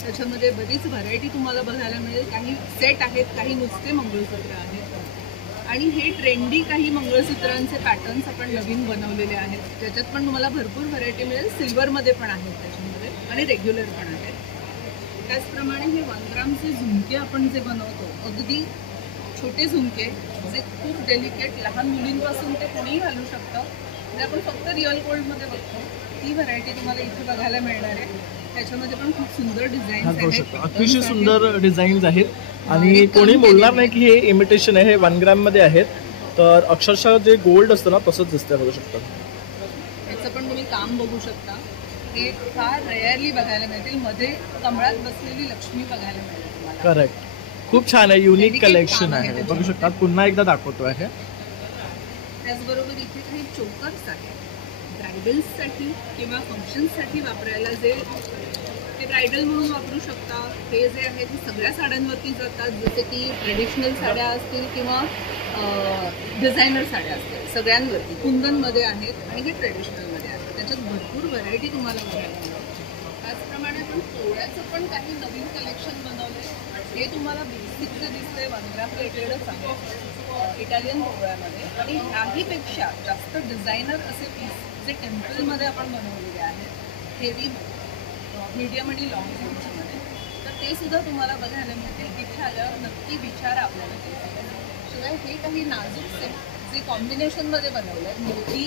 त्याच्यामध्ये बरीच व्हरायटी तुम्हाला बघायला मिळेल. काही सेट आहेत, काही नुसते मंगळसूत्र आहेत आणि हे ट्रेंडी काही मंगळसूत्रांचे पॅटर्न्स आपण नवीन बनवलेले आहेत, ज्याच्यात पण तुम्हाला भरपूर व्हरायटी मिळेल. सिल्वरमध्ये पण आहेत त्याच्यामध्ये आणि रेग्युलर पण आहेत. त्याचप्रमाणे हे 1 ग्रामचे झुमके आपण जे बनवतो, अगदी छोटे झुमके जे खूप डेलिकेट, लहान मुलींपासून ते कोणीही घालू शकतं. जे आपण फक्त रिअल गोल्डमध्ये बघतो ती व्हरायटी तुम्हाला इथे बघायला मिळणार आहे. त्याच्यामध्ये पण खूप सुंदर डिझाईन्स आहेत, अतिशय सुंदर डिझाईन्स आहेत आणि कोणी बोलणार नाही की हे इमिटेशन आहे. हे 1 ग्राममध्ये आहेत, तर अक्षरशः जे गोल्ड असतं ना तसंच दिसतं. बघू शकता याचं पण तुम्ही काम बघू शकता. हे फार रेअरली बघायला मिळतील. मध्ये कमळात बसलेली लक्ष्मी बघायला मिळेल तुम्हाला. करेक्ट. खूप छान आहे, युनिक कलेक्शन आहे. बघू शकता, पुन्हा एकदा दाखवतो आहे. त्याचबरोबर इथे काही चोकर्स आहेत ब्रायडल्ससाठी किंवा फंक्शन्ससाठी वापरायला, जे ते ब्रायडल म्हणून वापरू शकता. हे जे आहे ते सगळ्या साड्यांवरती जातात, जसे की ट्रेडिशनल साड्या असतील किंवा डिझायनर साड्या असतील, सगळ्यांवरती. कुंदनमध्ये आहेत आणि हे ट्रेडिशनलमध्ये आहेत. त्याच्यात भरपूर व्हरायटी तुम्हाला बघायला मिळेल. त्याचप्रमाणे आपण पोळ्याचं पण काही नवीन कलेक्शन बनवलं आहे. हे तुम्हाला बेसिक जे दिसतंय 1 ग्राम रेटेडच आहे इटालियन पोळ्यामध्ये, आणि ह्याहीपेक्षा जास्त डिझायनर असे पीस जे टेम्पलमध्ये आपण बनवलेले आहेत, हेवी, मीडियम आणि लॉंग रेंजमध्ये, तर ते सुद्धा तुम्हाला बघायला मिळतील. इथे आल्यावर नक्की विचारा आपल्याला ते. शिवाय हे काही नाजूक सेट जे कॉम्बिनेशनमध्ये बनवलं आहे, मोती,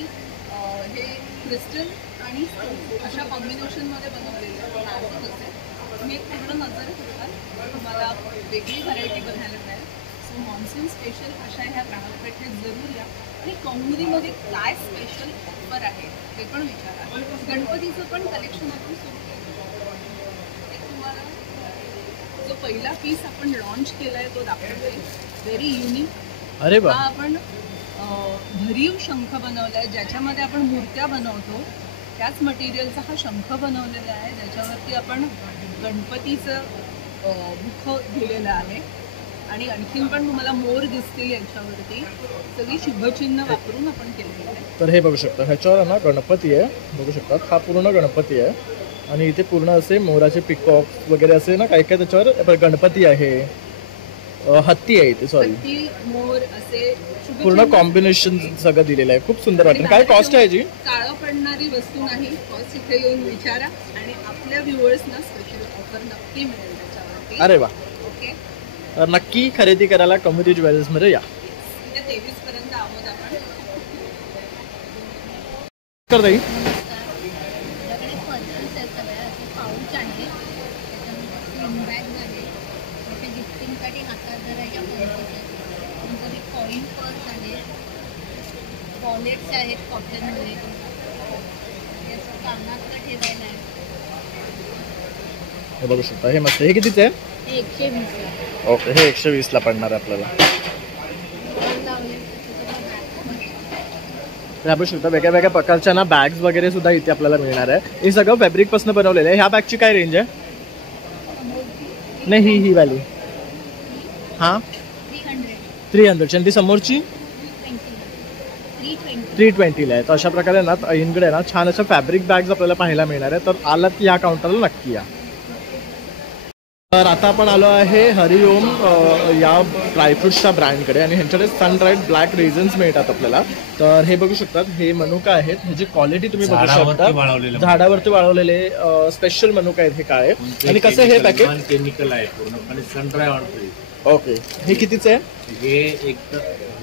हे क्रिस्टल आणि स्टोन अशा कॉम्बिनेशनमध्ये बनवलेले नाजूक असेल. तुम्ही एक पूर्ण नजर ठेवता, तुम्हाला वेगळी व्हरायटी बघायला मिळेल. सो मॉन्सून स्पेशल अशा ह्या ग्राहकपेठेत जरूर या. आणि कौमुदीमध्ये काय स्पेशल ऑफर आहे ते पण विचारा. गणपतीचं पण कलेक्शन आपण सुरू केलं. ते तुम्हाला जो पहिला पीस आपण लॉन्च केलाय तो दाखवतोय. Very unique. अरे वा. हा आपण भरीव शंख बनवलाय ज्याच्यामध्ये आपण मूर्त्या बनवतो. त्याच मटेरियलचा हा शंख बनवलेला आहे ज्याच्यावरती आपण गणपतीचं मुख दिलेलं आहे. आणि आणखीन पण तुम्हाला मोर दिसतील याच्यावरती. सगळी शुभचिन्ह वापरून आपण केलेलं आहे. तर हे बघू शकता, ह्याच्यावर ना गणपती आहे, बघू शकतात. हा पूर्ण गणपती आहे आणि इथे पूर्ण असे मोराचे पिकॉक वगैरे असे ना काही काही त्याच्यावर गणपती आहे. हत्ती आहे इथे, सॉरी मोर असे पूर्ण कॉम्बिनेशन सगळं दिलेलं आहे. खूप सुंदर वाटतं. काय कॉस्ट आहे जी? काळं पडणारी वस्तू नाही. कॉस्ट इथे येऊन विचारा आणि आपल्या व्ह्युअर्सना स्पेशल ऑफर नक्की मिळेल त्याच्यावरती. अरे वा. ओके, तर नक्की खरेदी करायला कौमुदी ज्वेलर्समध्ये या. 23 पर्यंत आहोत आपण. कर ताई. आपल्याकडे पर्सेस आहेत सगळ्या. असे पाऊच आहे, त्याच्यामध्ये बॅग आहे, मोठे गिफ्टिंगसाठी हातात धरायच्या पर्सेस आहेत, नंतर एक कॉईन पर्स आहे, वॉलेट्स आहेत कॉटनमध्ये, याचं कानातलं ठेवायला आहे. हे बघू शकता, हे मस्त. हे कितीच आहे? हे 120 आहे. ओके, हे 120 ला पडणार आहे आपल्याला. हे बघू शकता, वेगळ्या वेगळ्या प्रकारच्या ना बॅग्स वगैरे सुद्धा इथे आपल्याला मिळणार आहे. हे सगळं फॅब्रिक पासून बनवलेलं आहे. ह्या बॅगची काय रेंज आहे? नाही, ही वाली. हां, 300. आणि ती समोरची 320 ला आहे. तर अशा प्रकारे ना इनकडे ना छान अशा फॅब्रिक बॅग्स आपल्याला पाहायला मिळणार आहे. तर आलात या काउंटरला नक्की या. तर आता आपण आलो आहे हरिओम या ड्रायफ्रुट्सच्या ब्रँडकडे आणि ह्यांच्याकडे सनड्राईड ब्लॅक रेझन्स मिळतात आपल्याला. तर हे बघू शकतात, हे मनुका आहेत. ह्याची क्वालिटी तुम्ही बघू शकता, झाडावरती वाळवलेले स्पेशल मनुका आहेत हे काळे. आणि कसं हे पॅकेट? केमिकल आहे पूर्णपणे सनड्राय ऑन फ्री. ओके, हे कितीचं आहे? हे एक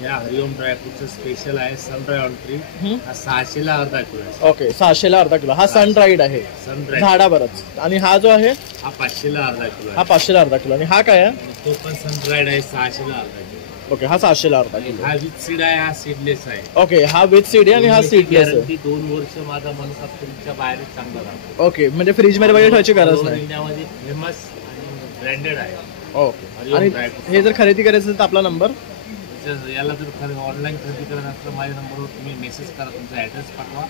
या हरिओम ड्रायफ्रुटचं स्पेशल आहे सनड्राय ऑन ट्री. हा 600 ला अर्धा किलो आहे. ओके, 600 ला अर्धा किलो. हा सनड्राईड आहे झाडावरच. आणि हा जो आहे हा 500 ला अर्धा किलो. हा 500 ला अर्धा किलो. आणि हा काय आहे? तो पण सनड्राईड आहे 600 ला अर्धा किलो. ओके, हा 600 ला अर्धा किलो. हा विथ सीड आहे, हा सीडलेस आहे. ओके, हा विथ सीड आहे आणि हा सीडलेस आहे. 2 वर्ष माझा मनुका फ्रीजच्या बाहेरच चांगला राहतो. ओके, म्हणजे फ्रीज मध्ये वगैरे ठेवायची गरज नाही. इंडियामध्ये फेमस आणि ब्रँडेड आहे. ओके, आणि हे जर खरेदी करायचं असेल तर आपला नंबर? याला जर ऑनलाईन खरेदी करायचं असेल तर माझ्या नंबरवर तुम्ही मेसेज करा, तुमचा ॲड्रेस पाठवा.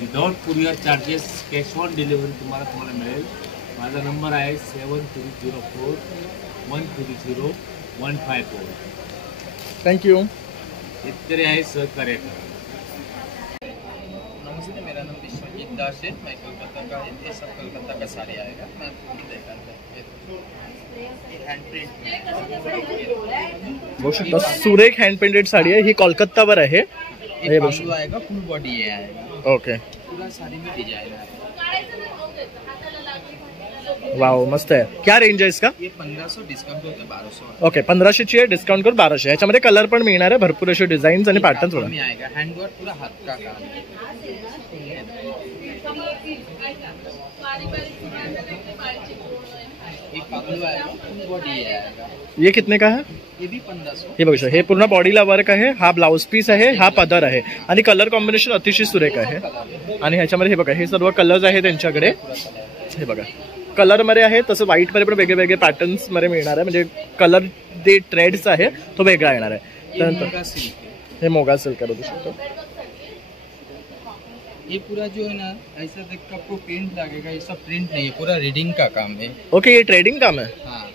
Without courier charges cash on delivery तुम्हाला मिळेल. माझा नंबर आहे 7304 130 154. थँक्यू. शेतकरी आहे, सहकार्य करा. नमस्ते, मेरा नाम विश्वजीत दास है. मैं कोलकाता का है. ये सब कोलकाता का साड़ी आएगा. मैं आपको दिखाता हूँ. बघू शकता, सुरेख हँड पेंटेड साडी आहे ही. कोलकातावर आहे. ये बांगलो आएगा, फुल बॉडी ये आएगा. ओके, पूरा साड़ी में डिजाइन है. वाव, मस्त आहे. क्या रेंज आहे इसका? ये 1500 डिस्काउंट होते 1200. ओके, 1500 ची आहे, डिस्काउंट करून 1200. ह्याच्यामध्ये कलर पण मिळणार आहे, भरपूर असे डिझाईन्स आणि पॅटर्न्स में आएगा. हैंडवर्क पूरा हाथ का काम है. एक बांगलो आएगा, फुल बॉडी ये आएगा. ये कितने का है? ये भी 1500. हे बघू शकता, हे पूर्ण बॉडीला वर्क आहे. हा ब्लाउज पीस आहे, हा पदर आहे आणि कलर कॉम्बिनेशन अतिशय सुरेख आहे. आणि ह्याच्यामध्ये हे बघा, हे सर्व कलर्स आहे त्यांच्याकडे. हे बघा, कलर मध्ये आहे, तसं व्हाईट मध्ये पण वेगळे वेगळे पॅटर्न्स मध्ये मिळणार आहे. म्हणजे कलर जे ट्रेड्स आहे तो वेगळा येणार आहे. त्यानंतर हे मोगा सिल्क बघू शकतो. ये पूरा जो है ना, ऐसा देख कर आपको प्रिंट लगेगा. ये सब प्रिंट नहीं है, पूरा रीडिंग का काम है. ओके, ये ट्रेडिंग काम आहे. हाँ,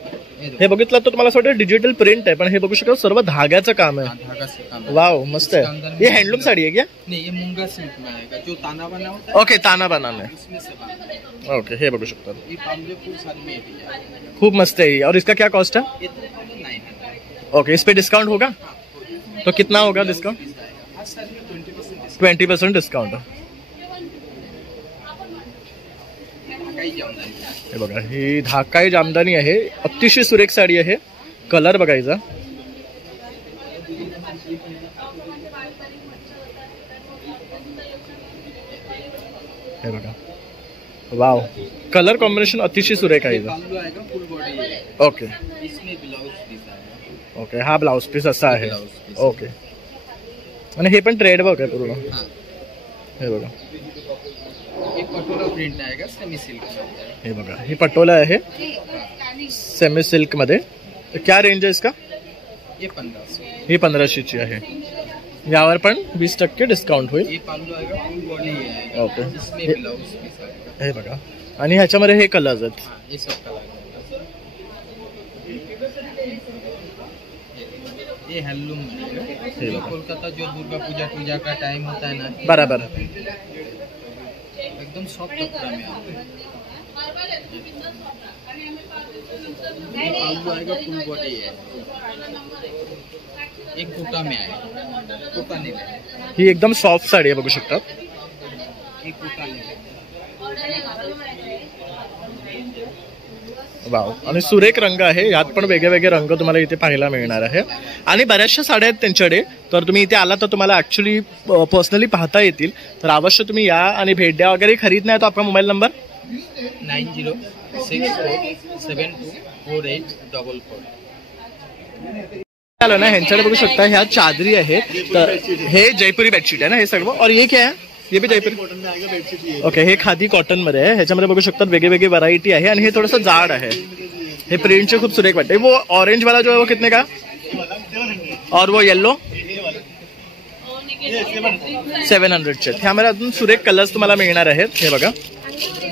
हे बघितलं तर तुम्हाला असं वाटतं डिजिटल प्रिंट आहे, पण हे बघू शकता सर्व धाग्याचं काम आहे. धागा से काम है. वाव, मस्त आहे. ये हैंडलूम साड़ी है क्या? नहीं, ये मूंगा सिल्क में आएगा. जो ताना बना होता है. ओके, ताना बनाना है. उसमें से बना. ओके, हे बघू शकता. ये बांगलो फुल साड़ी में डिजाइन. खूप मस्त है. और इसका क्या कॉस्ट है? ये 900. ओके, इस पे डिस्काउंट होगा? तो कितना होगा डिस्काउंट? 20% डिस्काउंट. हे बघा, ही धाकाई जामदानी आहे. अतिशय सुरेख साडी आहे. कलर बघायचा. हे बघा, वाव, कलर कॉम्बिनेशन अतिशय सुरेख आहे. ओके ओके, हा ब्लाउज पीस असा आहे. ओके, आणि हे पण ट्रेड वर्क आहे पूर्ण. हे बघा, एक पटोला प्रिंट आएगा सेमी सिल्क. हे बघा, ही पटोला आहे सेमी सिल्क मध्ये. क्या रेंज आहे इसका? ये 1500. ही 1500ची आहे. यावर पण 20% डिस्काउंट होईल. ये पाल्लू आएगा, फुल बॉडी आएगा. ओके. इसमें ब्लाउज पीस आएगा. हे बघा, आणि ह्याच्यामध्ये हे कलर्स आहेत. ये सब कलर. ये हैंडलूम जो कोलकाता जो दुर्गा पूजा का टाइम होता है ना, बराबर, एकदम सॉफ्ट कपड़ा में पाल्लू आएगा, फुल बॉडी है. एक कोटा में आएगा, कोटा नहीं है. ही एकदम सॉफ्ट साडी आहे, बघू शकता. एक कोटा नहीं. वाव, आणि सुरेख रंग आहे. यात पण वेगळे वेगळे रंग तुम्हाला इथे पाहायला मिळणार आहे. आणि बऱ्याचशा साड्या आहेत त्यांच्याकडे, तर तुम्ही इथे आला तर तुम्हाला ऍक्च्युली पर्सनली पाहता येतील. तर अवश्य तुम्ही या आणि भेट द्या. वगैरे खरीदना है तो आपका मोबाईल नंबर 9064724844. आलो ना, ह्यांच्याकडे बघू शकता ह्या चादरी आहेत. तर हे जयपुरी बेडशीट आहे ना हे सर्व. और ये क्या है? ये भी जयपुरी ओके. हे खादी कॉटन मध्ये आहे. ह्याच्यामध्ये बघू शकतात वेगळे वेगळे व्हरायटी आहे. आणि हे थोडंसं जाड आहे. हे प्रिंटचे खूप सुरेख वाटते. वो ऑरेंज वाला जो है वो कितने का? और वो येलो 700चे. ह्यामध्ये अजून सुरेख कलर्स तुम्हाला मिळणार आहेत. हे बघा,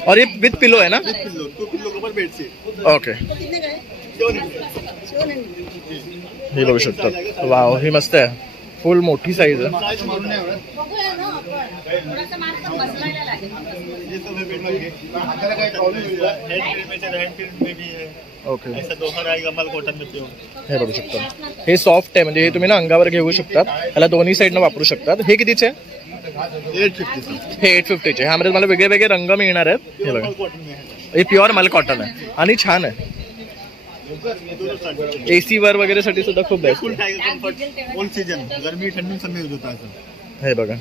और ये विथ पिलो है ना? ओके. हे बघू शकतात. वाव, ही मस्त आहे. फुल मोठी साईज आहे. ओके. हे बघू शकता. हे सॉफ्ट आहे, म्हणजे हे तुम्ही ना अंगावर घेऊ शकतात. याला दोन्ही साईडनं वापरू शकतात. हे कितीचे? हे 850चे. ह्यामध्ये मला वेगळे वेगळे रंग मिळणार आहेत. हे बघा, हे प्युअर मल कॉटन आहे आणि छान आहे. AC वर वगैरे साठी सुद्धा खूप बेस्ट. ऑल सीजन, गर्मी ठंडी सब में यूज होता है. हे बघा,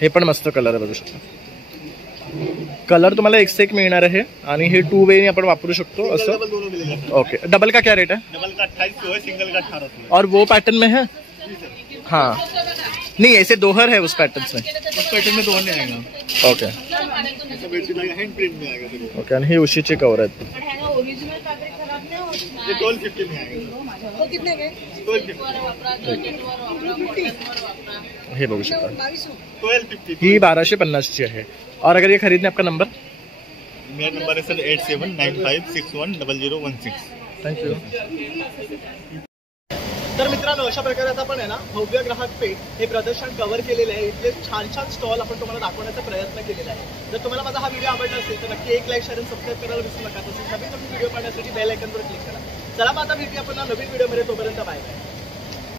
हे पण मस्त कलर आहे, बघू शकता. कलर तुम्हाला एक मिळणार आहे. आणि हे 2 वे आपण वापरू शकतो असं. ओके. डबल का क्या रेट है? डबल का 2800 है, सिंगल का 1800. और वो पैटर्न में है? हाँ, नहीं ऐसे दोहर है उस पैटर्न में. उस पैटर्न में दोहर नहीं आएगा. ओके. हैंड प्रिंट में आएगा. ओके. आणि हे उशीचे कवर आहेत. ये 1250 में आएगा. वो कितने के? 1250. हे बघू शकता. 1250. ही 1250ची आहे. और अगर ये खरीदने आपका नंबर? मेरा नंबर है सर 8795610016. थँक्यू. तर मित्रांनो, अशा प्रकारे आता आपण आहे ना भव्य ग्राहक पेठ हे प्रदर्शन कव्हर केलेले आहे. इथले छान छान स्टॉल आपण तुम्हाला दाखवण्याचा प्रयत्न केलेला आहे. जर तुम्हाला माझा हा व्हिडिओ आवडला असेल तर नक्की एक लाईक, शेअर आणि सबस्क्राईब करायला विसरू नका. तसेच नवीन व्हिडिओ पाहण्यासाठी बेल आयकॉनवर क्लिक करा. चला मग आता भेटूया पुन्हा नवीन व्हिडिओमध्ये. तोपर्यंत बाय बाय.